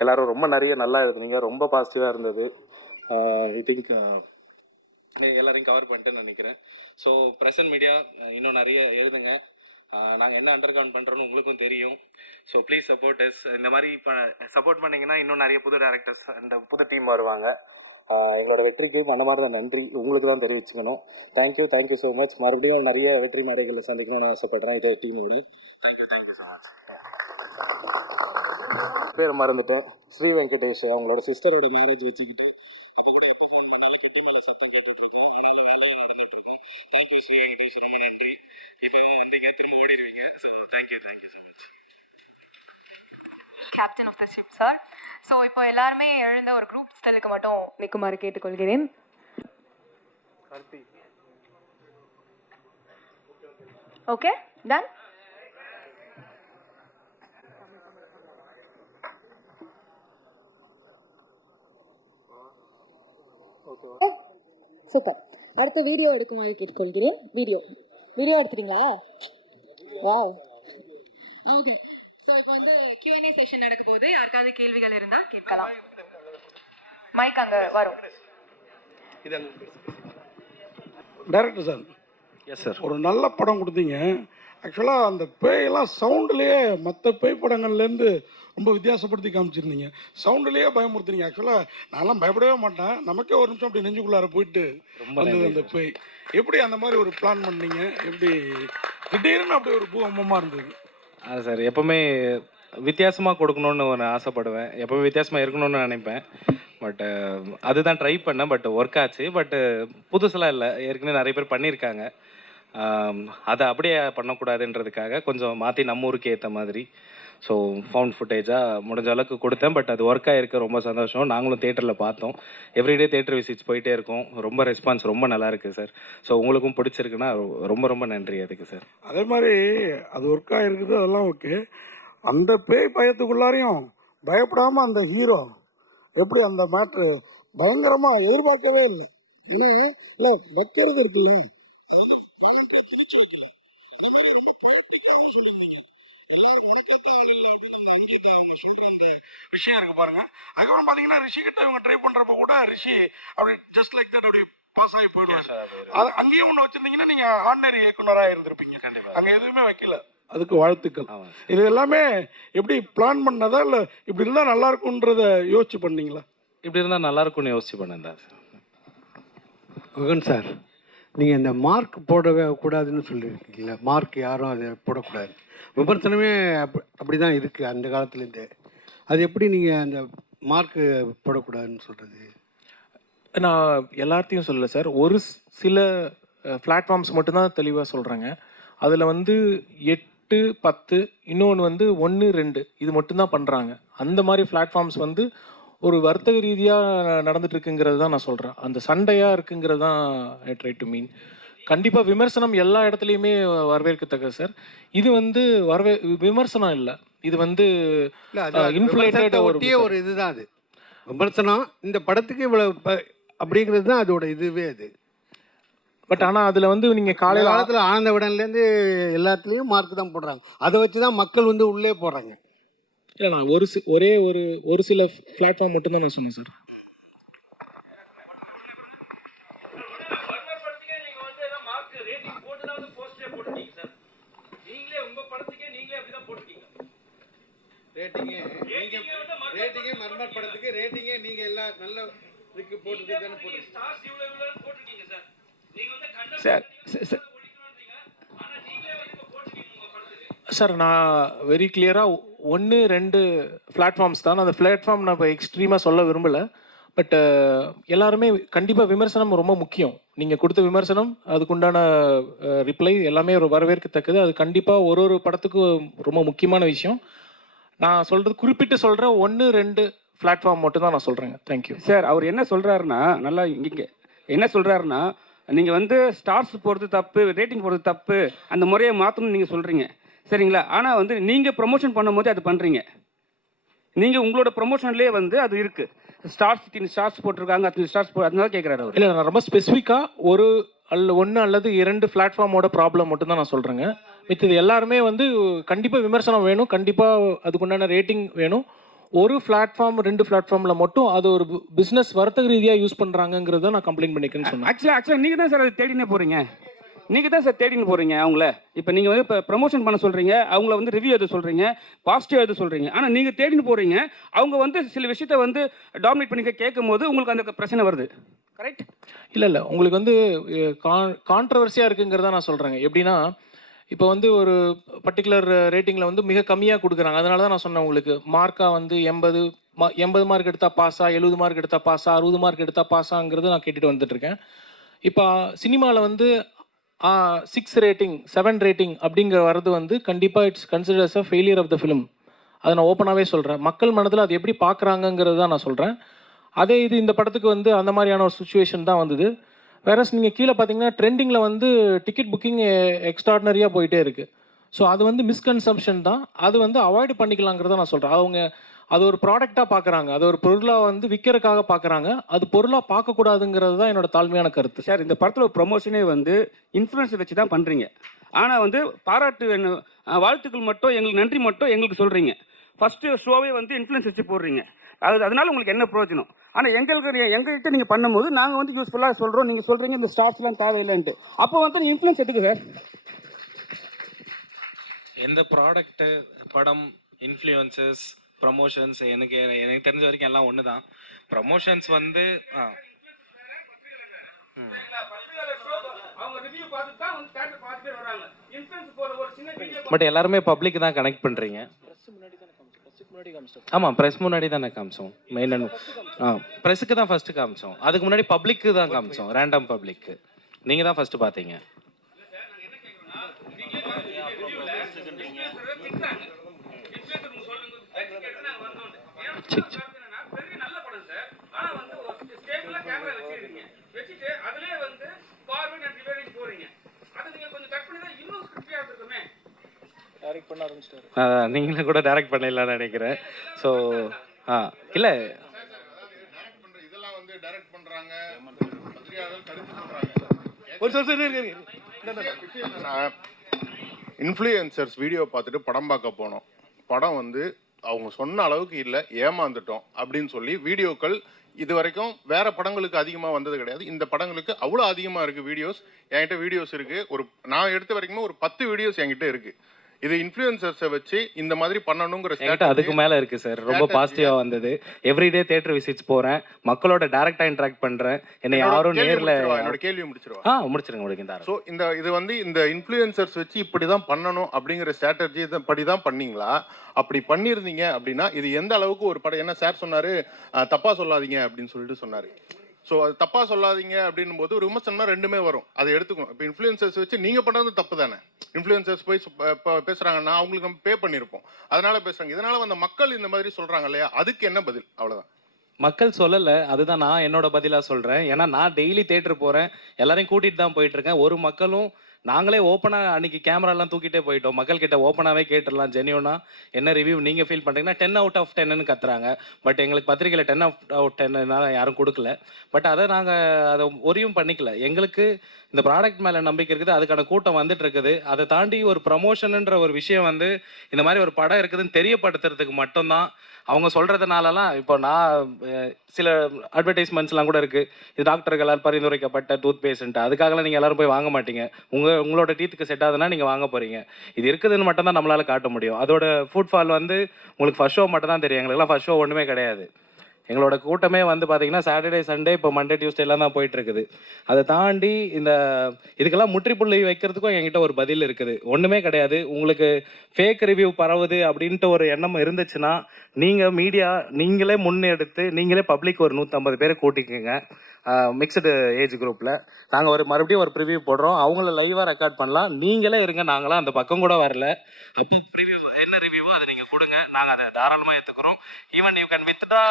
எல்லோரும் ரொம்ப நிறைய நல்லா எழுதுனீங்க, ரொம்ப பாசிட்டிவாக இருந்தது. ஐ திங்க் எல்லாரையும் கவர் பண்ணிட்டேன்னு நினைக்கிறேன். ஸோ ப்ரெஸ் அண்ட் மீடியா இன்னும் நிறைய எழுதுங்க. நாங்கள் என்ன அண்டர் கவுண்ட் பண்ணுறோன்னு உங்களுக்கும் தெரியும். So please support us. இந்த மாதிரி இப்போ சப்போர்ட் பண்ணிங்கன்னா இன்னும் நிறைய புது டேரக்டர்ஸ் அண்ட் புது டீம் வருவாங்க. எங்களோட வெற்றிக்கு அந்த மாதிரி தான் நன்றி உங்களுக்கு தான் தெரிவிச்சுக்கணும். Thank you so much. மறுபடியும் நிறைய வெற்றி மேடைகளை சந்திக்கணும்னு ஆசைப்படுறேன் இதே டீமோடு. Thank you so much. பேர் மறந்துட்டேன், ஸ்ரீ வெங்கடேஷ். அவங்களோட சிஸ்டரோட மேரேஜ் வச்சுக்கிட்டு அப்போ கூட எப்போ ஃபோன் பண்ணாலும் கெட்டி மேலே சத்தம் கேட்டுட்ருக்கோம். இதனால் வேலையும் நடந்துகிட்ருக்கோம். தேங்க்யூ ஸ்ரீ வெங்கடேஷ், ரொம்ப நன்றி. இப்போ நீங்கள் திரும்ப ஓடிடுவீங்க. So thank you so much. Captain of the ship sir. So இப்போ எல்லாருமே எழுந்த ஒரு குரூப் ஸ்டைலுக்கு மட்டும் நிற்குமாறு கேட்டுக்கொள்கிறேன். Okay, done. சூப்பர். அடுத்த வீடியோ எடுக்குமாறு கேட்டுக்கொள்கிறேன். வீடியோ எடுத்துறீங்களா? வாவ். ஓகே, ஸோ இப்போ வந்து Q&A செஷன் நடக்க போகுது. யாருக்காவது கேள்விகள் இருந்தால் கேட்கலாம். மைக் அங்கே வரும். டைரக்டர் சார், எஸ் சார், ஒரு நல்ல படம் கொடுத்தீங்க. ஆக்சுவலாக அந்த பேயெல்லாம் சவுண்டுலேயே மற்ற பேய் படங்கள்லேருந்து ரொம்ப வித்தியாசப்படுத்தி காமிச்சிருந்தீங்க. சவுண்டுலேயே பயமுறுத்துறீங்க. ஆக்சுவலாக நான்லாம் பயப்படவே மாட்டேன், நமக்கே ஒரு நிமிஷம் அப்படி நெஞ்சுக்குள்ளார போயிட்டு வந்தது அந்த பேய். எப்படி அந்த மாதிரி ஒரு பிளான் பண்ணீங்க? எப்படி திடீர்னு அப்படி ஒரு பூகம்பமாக இருந்தது? அது சார், எப்போவுமே வித்தியாசமாக கொடுக்கணுன்னு ஒரு ஆசைப்படுவேன், எப்போவுமே வித்தியாசமாக இருக்கணும்னு நினைப்பேன். பட்டு அதுதான் ட்ரை பண்ணேன். பட் ஒர்க் ஆச்சு. பட்டு புதுசெல்லாம் இல்லை, ஏற்கனவே நிறைய பேர் பண்ணியிருக்காங்க. அதை அப்படியே பண்ணக்கூடாதுன்றதுக்காக கொஞ்சம் மாற்றி நம்ம ஊருக்கு ஏற்ற மாதிரி ஸோ ஃபவுண்ட் ஃபுட்டேஜாக முடிஞ்ச அளவுக்கு கொடுத்தேன். பட் அது ஒர்க் ஆகிருக்கு, ரொம்ப சந்தோஷம். நாங்களும் தேட்டரில் பார்த்தோம், எவ்ரிடே தேட்டர் விசிட்ஸ் போயிட்டே இருக்கோம். ரொம்ப ரெஸ்பான்ஸ் ரொம்ப நல்லா இருக்குது சார். ஸோ உங்களுக்கும் பிடிச்சிருக்குன்னா ரொம்ப நன்றி அதுக்கு சார். அதே மாதிரி அது ஒர்க் ஆகிருக்குது, அதெல்லாம் ஓகே. அந்த பேய் பயத்துக்குள்ளாரையும் பயப்படாமல் அந்த ஹீரோ எப்படி அந்த மேட்ரு பயங்கரமாக எதிர்பார்க்கவே இல்லை. இல்லை வைக்கிறது இருக்குல்ல, அது திணிச்சு வைக்கல. அந்த மாதிரி ரொம்ப பொயட்டிக்காகவும் சொல்லியிருந்தீங்க. எல்லாரும் உனக்கேற்ற ஆள் இல்லை அப்படின்னு அந்த அங்கீதா அவங்க சொல்கிற அந்த விஷயம் இருக்கு பாருங்க. அதுக்கப்புறம் பார்த்தீங்கன்னா ரிஷிகிட்ட இவங்க ட்ரை பண்ணுறப்ப கூட ரிஷி அப்படி ஜஸ்ட் லைக் தட் அப்படி பாஸ் ஆகி போயிடுவாங்க. அது அங்கேயும் ஒன்று வச்சிருந்தீங்கன்னா நீங்கள் ஆர்டினரி இயக்குனராக இருந்திருப்பீங்க. அங்கே எதுவுமே வைக்கல. அதுக்கு வாழ்த்துக்கள். இது எல்லாமே எப்படி பிளான் பண்ணதா இல்லை இப்படி இருந்தால் நல்லா இருக்கும்ன்றத யோசிச்சு பண்ணீங்களா? இப்படி இருந்தால் நல்லா இருக்கும்னு யோசிச்சு பண்ணேன் சார். குகன் சார், நீங்கள் இந்த மார்க் போடவே கூடாதுன்னு சொல்லியிருக்கீங்களா? மார்க் யாரும் அதை போடக்கூடாது, விமர்சனமே அப்படி தான் இருக்குது அந்த காலத்துலேருந்தே. அது எப்படி நீங்கள் அந்த மார்க்கு போடக்கூடாதுன்னு சொல்கிறது? நான் எல்லாத்தையும் சொல்லலை சார், ஒரு சில பிளாட்ஃபார்ம்ஸ் மட்டும்தான் தெளிவாக சொல்கிறாங்க. அதில் வந்து 8, 10, இன்னொன்று வந்து 1, 2 இது மட்டும்தான் பண்ணுறாங்க. அந்த மாதிரி பிளாட்ஃபார்ம்ஸ் வந்து ஒரு வர்த்தக ரீதியாக நடந்துட்டு இருக்குங்கிறது தான் நான் சொல்கிறேன். அந்த சண்டையாக இருக்குங்கிறது தான் ஐ ட்ரை டு மீன். கண்டிப்பாக விமர்சனம் எல்லா இடத்துலையுமே வரவேற்கத்தக்க சார். இது வந்து விமர்சனம் இல்லை, இது வந்து இன்ஃப்ளேட்டட் ஒரு இதுதான். அது விமர்சனம் இந்த படத்துக்கு இவ்வளவு அப்படிங்கிறது தான் அதோட இதுவே. அது பட் ஆனால் அதில் வந்து நீங்கள் காலத்தில் ஆனந்த விடன்லேருந்து எல்லாத்துலேயும் மார்க் தான் போடுறாங்க. அதை வச்சு தான் மக்கள் வந்து உள்ளே போடுறாங்க. இல்லை, நான் ஒரு சில பிளாட்ஃபார்ம் மட்டும்தான் நான் சொன்னேன் சார். ரேட்டிங்கே மர்மர் படத்துக்கு ரேட்டிங்கே நீங்கள் எல்லாம் நல்ல இதுக்கு போட்டுட்டு தானே போட்டுருக்கீங்க சார். நான் வெரி கிளியராக 1, 2 பிளாட்ஃபார்ம்ஸ் தான். அந்த பிளாட்ஃபார்ம் நான் இப்போ எக்ஸ்ட்ரீமாக சொல்ல விரும்பலை. பட் எல்லாருமே கண்டிப்பாக விமர்சனம் ரொம்ப முக்கியம். நீங்கள் கொடுத்த விமர்சனம், அதுக்குண்டான ரிப்ளை எல்லாமே ஒரு வரவேற்கத்தக்கது. அது கண்டிப்பாக ஒரு படத்துக்கும் ரொம்ப முக்கியமான விஷயம். நான் சொல்கிறது குறிப்பிட்டு சொல்கிறேன், 1-2 பிளாட்ஃபார்ம் மட்டும் தான் நான் சொல்கிறேங்க. Thank you sir. அவர் என்ன சொல்கிறாருன்னா, நல்லா இங்கே என்ன சொல்கிறாருன்னா, நீங்கள் வந்து ஸ்டார்ஸ் போகிறது தப்பு, ரேட்டிங் போகிறது தப்பு, அந்த முறையை மாற்றணும்னு நீங்கள் சொல்கிறீங்க, சரிங்களா? ஆனால் வந்து நீங்கள் ப்ரொமோஷன் பண்ணும்போது அது பண்ணுறீங்க. நீங்கள் உங்களோட ப்ரொமோஷன்லேயே வந்து அது இருக்குது. ஸ்டார்ஸ் போட்டிருக்காங்க, அத்தனை ஸ்டார்ஸ் அதனால கேட்குறாரு அவர். இல்லை, நான் ரொம்ப ஸ்பெசிஃபிக்காக 1 அல்லது 2 பிளாட்ஃபார்மோட ப்ராப்ளம் மட்டும் தான் நான் சொல்கிறேங்க. மித்தது எல்லாருமே வந்து கண்டிப்பாக விமர்சனம் வேணும், கண்டிப்பாக அதுக்குண்டான ரேட்டிங் வேணும். 1 பிளாட்ஃபார்ம் 2 பிளாட்ஃபார்மில் மட்டும் அது ஒரு பிஸ்னஸ் வர்த்தக ரீதியாக யூஸ் பண்ணுறாங்கிறத நான் கம்ப்ளைண்ட் பண்ணிக்கிறேன்னு சொன்னேன். ஆக்சுவலாக நீங்கள் தான் சார் அதை தேடினே போகிறீங்க. நீங்கள் தான் சார் தேடின்னு போகிறீங்க அவங்கள. இப்போ நீங்கள் வந்து இப்போ ப்ரமோஷன் பண்ண சொல்கிறீங்க, அவங்கள வந்து ரிவ்யூ எது சொல்கிறீங்க, பாசிட்டிவ் எது சொல்கிறீங்க. ஆனால் நீங்கள் தேடின்னு போகிறீங்க, அவங்க வந்து சில விஷயத்தை வந்து டாமினேட் பண்ணி கேட்கும் போது உங்களுக்கு அந்த பிரச்சனை வருது. கரெக்ட்? இல்லை, உங்களுக்கு வந்து கான்ட்ரவர்சியாக இருக்குங்கிறத நான் சொல்கிறேங்க. எப்படின்னா, இப்போ வந்து ஒரு பர்டிகுலர் ரேட்டிங்கில் வந்து மிக கம்மியாக கொடுக்குறாங்க. அதனால தான் நான் சொன்னேன் உங்களுக்கு, மார்க்காக வந்து 80 மார்க் எடுத்தால் பாஸா, 70 மார்க் எடுத்தால் பாஸா, 60 மார்க் எடுத்தால் பாஸாங்கிறது நான் கேட்டுட்டு வந்துட்டுருக்கேன். இப்போ சினிமாவில் வந்து 6 ரேட்டிங் 7 ரேட்டிங் அப்படிங்கிற வரது வந்து கண்டிப்பாக it's considers a failure of the film. அதை நான் ஓப்பனாகவே சொல்கிறேன். மக்கள் மனதில் அது எப்படி பார்க்குறாங்கங்கிறது தான் நான் சொல்கிறேன். அதே இது இந்த படத்துக்கு வந்து அந்த மாதிரியான ஒரு சுச்சுவேஷன் தான் வந்தது. வேறஸ் நீங்கள் கீழே பார்த்தீங்கன்னா ட்ரெண்டிங்கில் வந்து டிக்கெட் புக்கிங் எக்ஸ்ட்ராடினரியாக போயிட்டே இருக்குது. ஸோ அது வந்து மிஸ்கன்சம்ஷன் தான். அது வந்து அவாய்டு பண்ணிக்கலாங்கிறத நான் சொல்கிறேன். அவங்க அது ஒரு ப்ராடக்டாக பார்க்குறாங்க, அது ஒரு பொருளாக வந்து விற்கிறதுக்காக பார்க்குறாங்க. அது பொருளாக பார்க்கக்கூடாதுங்கிறது தான் என்னோட தாழ்மையான கருத்து. சார், இந்த படத்தில் ப்ரொமோஷனே வந்து இன்ஃப்ளூயன்ஸை வச்சு தான் பண்ணுறீங்க. ஆனால் வந்து பாராட்டு வாழ்த்துக்கள் மட்டும், எங்களுக்கு நன்றி மட்டும் எங்களுக்கு சொல்கிறீங்க. ஃபஸ்ட்டு ஷோவே வந்து இன்ஃப்ளூயன்ஸ் வச்சு போடுறீங்க. அதனால உங்களுக்கு என்ன பிரயோஜனம்? ஆனால் எங்கள்கிட்ட நீங்கள் பண்ணும்போது நாங்கள் வந்து யூஸ்ஃபுல்லாக சொல்கிறோம், நீங்கள் சொல்கிறீங்க இந்த ஸ்டார்ஸ்லாம் தேவையில்லைன்ட்டு. அப்போ வந்து இன்ஃப்ளூயன்ஸ் எதுக்கு சார்? எந்த ப்ராடக்ட்டு, படம், இன்ஃப்ளூயன்சஸ், ப்ரமோஷன்ஸ் எனக்கு தெரிஞ்ச வரைக்கும் எல்லாம் ஒன்று தான். ப்ரமோஷன்ஸ் வந்து பட் எல்லாருமே பப்ளிக் தான் கனெக்ட் பண்ணுறீங்க. ஆமாம், ப்ரெஸ் முன்னாடி தானே காமிச்சோம். மெயின் ப்ரெஸ்ஸுக்கு தான் ஃபஸ்ட்டு காமிச்சோம். அதுக்கு முன்னாடி பப்ளிக்கு தான் காமிச்சோம், ரேண்டம் பப்ளிக்கு. நீங்கள் தான் ஃபஸ்ட்டு பார்த்தீங்க. நீங்களும் கூட டைரக்ட் பண்ணிடலாம்னு நினைக்கிறேன். ஸோ இல்லை, இதெல்லாம் வந்து டைரக்ட் பண்றாங்க, பத்திரிகையாளர்கள் கருத்து சொல்றாங்க. இன்ஃப்ளூயன்சர்ஸ் வீடியோ பார்த்துட்டு படம் பார்க்க போனோம். படம் வந்து அவங்க சொன்ன அளவுக்கு இல்லை, ஏமாந்துட்டோம் அப்படின்னு சொல்லி வீடியோக்கள் இது வரைக்கும் வேற படங்களுக்கு அதிகமாக வந்தது கிடையாது. இந்த படங்களுக்கு அவ்வளோ அதிகமாக இருக்குது வீடியோஸ். என்கிட்ட வீடியோஸ் இருக்குது. நான் எடுத்த வரைக்கும் ஒரு 10 வீடியோஸ் என்கிட்ட இருக்குது. இது இன்ஃப்ளூயன்சர்ஸை வச்சு இந்த மாதிரி பண்ணணுங்கிற அதுக்கு மேலே இருக்குது சார். ரொம்ப பாசிட்டிவாக வந்தது. எவ்ரிடே தியேட்டர் விசிட்ஸ் போகிறேன், மக்களோட டேரக்டாக இன்ட்ராக்ட் பண்ணுறேன். என்னை யாரும் நேரில் என்னோட கேள்வி முடிச்சிருவா. ஸோ இது வந்து இந்த இன்ஃப்ளூயன்சர்ஸ் வச்சு இப்படி தான் பண்ணணும் அப்படிங்கிற ஸ்ட்ராட்டஜி படி தான் பண்ணீங்களா? அப்படி பண்ணியிருந்தீங்க அப்படின்னா இது எந்த அளவுக்கு ஒரு படம், என்ன சார் சொன்னார், தப்பாக சொல்லாதீங்க அப்படின்னு சொல்லிட்டு சொன்னார். ஸோ அது தப்பாக சொல்லாதீங்க அப்படின்னும் போது ஒரு விமர்சனம்னா ரெண்டுமே வரும், அதை எடுத்துக்கணும். இப்போ இன்ஃப்ளூயன்சர்ஸ் வச்சு நீங்கள் பண்ணுறது தப்பு தானே. இன்ஃப்ளூயன்சர்ஸ் போய் இப்போ பேசுகிறாங்கன்னா அவங்களுக்கு நம்ம பே பண்ணியிருப்போம், அதனால பேசுகிறாங்க. இதனால் வந்த மக்கள் இந்த மாதிரி சொல்கிறாங்க இல்லையா, அதுக்கு என்ன பதில்? அவ்வளோதான். மக்கள் சொல்லலை, அதுதான் நான் என்னோட பதிலாக சொல்கிறேன். ஏன்னா நான் டெய்லி தேட்டர் போகிறேன், எல்லாரையும் கூட்டிகிட்டு தான் போயிட்டுருக்கேன். ஒரு மக்களும் நாங்களே ஓப்பனாக அன்றைக்கி கேமராலாம் தூக்கிட்டே போயிட்டோம். மக்கள்கிட்ட ஓப்பனாகவே கேட்டுடலாம், ஜென்யூனா என்ன ரிவ்யூ நீங்கள் ஃபீல் பண்ணுறீங்கன்னா 10 out of 10ன்னு கத்துறாங்க. பட் எங்களுக்கு பத்திரிகையில் 10 out of 10 யாரும் கொடுக்கல. பட் அதை நாங்கள் அதை ஒரியும் பண்ணிக்கல. எங்களுக்கு இந்த ப்ராடக்ட் மேலே நம்பிக்கை இருக்குது, அதுக்கான கூட்டம் வந்துட்டு இருக்குது. அதை தாண்டி ஒரு ப்ரமோஷனுன்ற ஒரு விஷயம் வந்து இந்த மாதிரி ஒரு படம் இருக்குதுன்னு தெரியப்படுத்துறதுக்கு மட்டும்தான். அவங்க சொல்கிறதுனாலலாம் இப்போ நான் சில அட்வர்டைஸ்மெண்ட்ஸ்லாம் கூட இருக்குது, இது டாக்டர்களால் பரிந்துரைக்கப்பட்ட டூத் பேஸ்ட்டு, அதுக்காகலாம் நீங்கள் எல்லோரும் போய் வாங்க மாட்டீங்க. உங்களோட டீத்துக்கு செட் ஆகுதுன்னா நீங்கள் வாங்க போகிறீங்க. இது இருக்குதுன்னு மட்டும் தான் நம்மளால் காட்ட முடியும். அதோட ஃபுட்ஃபால் வந்து உங்களுக்கு ஃபர்ஸ்ட் ஷோ மட்டும் தான் தெரியும். எங்களுக்குலாம் ஃபர்ஸ்ட் ஷோ ஒன்றுமே கிடையாது. எங்களோட கூட்டமே வந்து பார்த்தீங்கன்னா சாட்டர்டே சண்டே இப்போ மண்டே டியூஸ்டேலாம் தான் போயிட்டு இருக்குது. அதை தாண்டி இதுக்கெல்லாம் முற்றுப்புள்ளி வைக்கிறதுக்கும் என்கிட்ட ஒரு பதில் இருக்குது. ஒன்றுமே கிடையாது. உங்களுக்கு ஃபேக் ரிவ்யூ பரவுது அப்படின்ட்டு ஒரு எண்ணம் இருந்துச்சுன்னா நீங்கள் மீடியா நீங்களே முன்னெடுத்து நீங்களே பப்ளிக் ஒரு 150 பேரை கூட்டிக்கோங்க. மிக்சடு ஏஜ் குரூப்பில் நாங்கள் மறுபடியும் ஒரு ப்ரிவ்யூ போடுறோம். அவங்கள லைவாக ரெக்கார்ட் பண்ணலாம். நீங்களே இருங்க, நாங்களாம் அந்த பக்கம் கூட வரல. அப்போ ப்ரிவ்யூ என்ன ரிவ்யூவோ அதை நீங்கள் கொடுங்க, நாங்கள் அதை தாராளமாக ஏற்றுக்கிறோம். ஈவன் யூ கேன் வித்ட்ரா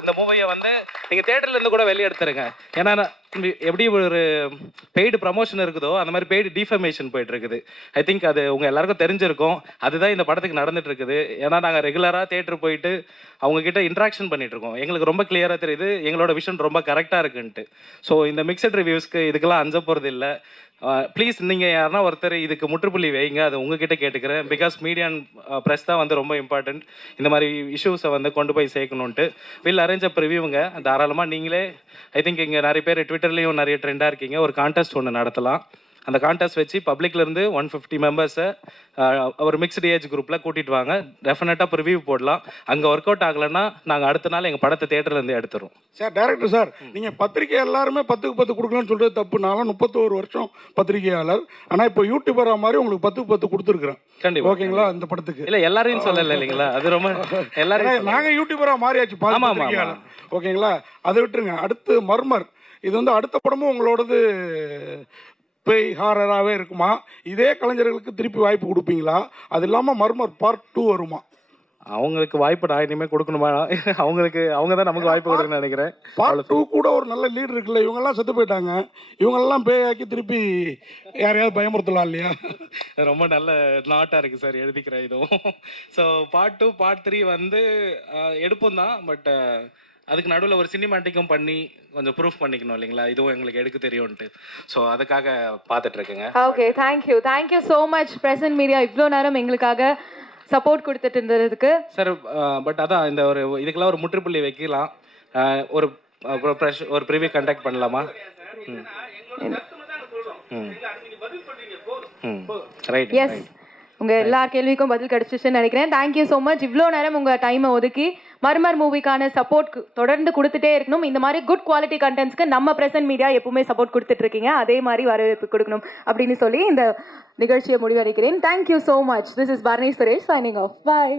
இந்த மூவியை வந்து நீங்கள் தேட்டர்லேருந்து கூட வெளியே எடுத்துருங்க. ஏன்னா எப்படி ஒரு பெய்டு ப்ரமோஷன் இருக்குதோ அந்த மாதிரி பெய்டு டிஃபமேஷன் போயிட்டு இருக்குது. ஐ திங்க் அது உங்கள் எல்லாருக்கும் தெரிஞ்சிருக்கும். அதுதான் இந்த படத்துக்கு நடந்துட்டு இருக்குது. ஏன்னா நாங்கள் ரெகுலராக தேட்டர் போயிட்டு அவங்கக்கிட்ட இன்ட்ராக்ஷன் பண்ணிட்டு இருக்கோம். எங்களுக்கு ரொம்ப கிளியராக தெரியுது எங்களோட விஷன் ரொம்ப கரெக்டாக இருக்குன்ட்டு. ஸோ இந்த மிக்சட் ரிவ்யூஸ்க்கு இதுக்கெல்லாம் அஞ்ச போகிறது இல்லை. ப்ளீஸ் நீங்கள் யாருன்னா ஒருத்தர் இதுக்கு முற்றுப்புள்ளி வைங்க, அது உங்ககிட்ட கேட்டுக்கிறேன். பிகாஸ் மீடியா அண்ட் ப்ரெஸ் தான் வந்து ரொம்ப இம்பார்ட்டண்ட். இந்த மாதிரி இஷ்யூஸை வந்து கொண்டு போய் சேர்க்கணுன்ட்டு வில் அரேஞ்ச் அப் ரிவ்யூங்க. தாராளமாக நீங்களே ஐ திங்க் இங்கே நிறைய பேர் ட்விட்டர்லேயும் நிறைய ட்ரெண்டாக இருக்கீங்க. ஒரு கான்டெஸ்ட் ஒன்று நடத்தலாம். அந்த கான்டெஸ்ட் வச்சு பப்ளிக்லேருந்து 150 மெம்பர்ஸை ஒரு மிக்ஸ்டு ஏஜ் குரூப்பில் கூட்டிகிட்டு வாங்க. டெஃபினட்டாக ரிவ்யூ போடலாம். அங்கே ஒர்க் அவுட் ஆகலைன்னா நாங்கள் அடுத்த நாள் எங்கள் படத்தை தேட்டர்லேருந்து எடுத்துருவோம். சார் டைரக்டர் சார், நீங்கள் பத்திரிகை எல்லாருமே 10க்கு 10 கொடுக்கலாம்னு சொல்கிறது தப்பு. நானும் 31 வருஷம் பத்திரிகையாளர். ஆனால் இப்போ யூடியூபரா மாதிரி உங்களுக்கு 10க்கு 10 கொடுத்துருக்குறேன். கண்டிப்பாக. ஓகேங்களா? இந்த படத்துக்கு இல்லை எல்லாரையும் சொல்லலை இல்லைங்களா? அது ரொம்ப எல்லாரும் நாங்கள் யூடியூபரா மாறியாச்சு பத்திரிகையாளர். ஓகேங்களா? அதை விட்டுருங்க. அடுத்து மர்மர். இது வந்து அடுத்த படமும் உங்களோடது பேய் ஹாரராகவே இருக்குமா? இதே கலைஞர்களுக்கு திருப்பி வாய்ப்பு கொடுப்பீங்களா? அது இல்லாமல் மர்மர் பார்ட் 2 வருமா? அவங்களுக்கு வாய்ப்பு நான் இனிமேல் கொடுக்கணுமா? அவங்க தான் நமக்கு வாய்ப்பு கொடுக்கணும்னு நினைக்கிறேன். பார்ட் 2 கூட ஒரு நல்ல லீடர் இருக்குல்ல, இவங்கெல்லாம் செத்து போயிட்டாங்க. இவங்கெல்லாம் பேயாக்கி திருப்பி யாரையாவது பயமுறுத்தலாம் இல்லையா? ரொம்ப நல்ல நாட்டாக இருக்குது சார், எழுதிக்கிறேன் இதுவும். ஸோ பார்ட் 2 பார்ட் 3 வந்து எடுப்போம் தான். பட் அதுக்கு நடுவில் ஒரு சினிமாட்டிக்கும் பண்ணி கொஞ்சம் ப்ரூஃப் பண்ணிக்கணும் இல்லைங்களா? இதுவும் எங்களுக்கு எடுக்க தெரியும்ன்ட்டு. ஸோ அதுக்காக பார்த்துட்ருக்குங்க. Okay, thank you so much present media இவ்வளோ நேரம் எங்களுக்காக சப்போர்ட் கொடுத்துட்டு இருந்ததுக்கு. சார் பட் அதான் இந்த இதுக்கெல்லாம் ஒரு முற்றுப்புள்ளி வைக்கலாம். ஒரு ப்ரிவியூ கண்டக்ட் பண்ணலாமா? ரைட். எஸ், உங்கள் எல்லா கேள்விக்கும் பதில் கிடச்சிச்சுன்னு நினைக்கிறேன். Thank you so much. இவ்வளோ நேரம் உங்கள் டைமை ஒதுக்கி மர்மர் மூவிக்கான சப்போர்ட் தொடர்ந்து கொடுத்துட்டே இருக்கணும். இந்த மாதிரி குட் குவாலிட்டி கண்டென்ட்ஸ்க்கு நம்ம பிரசன்ட் மீடியா எப்பவுமே சப்போர்ட் கொடுத்துட்டு இருக்கீங்க. அதே மாதிரி வரவேற்பு கொடுக்கணும் அப்படின்னு சொல்லி இந்த நிகழ்ச்சியை முடிவடைக்கிறேன். Thank you so much. This is Barni Suresh signing off. Bye.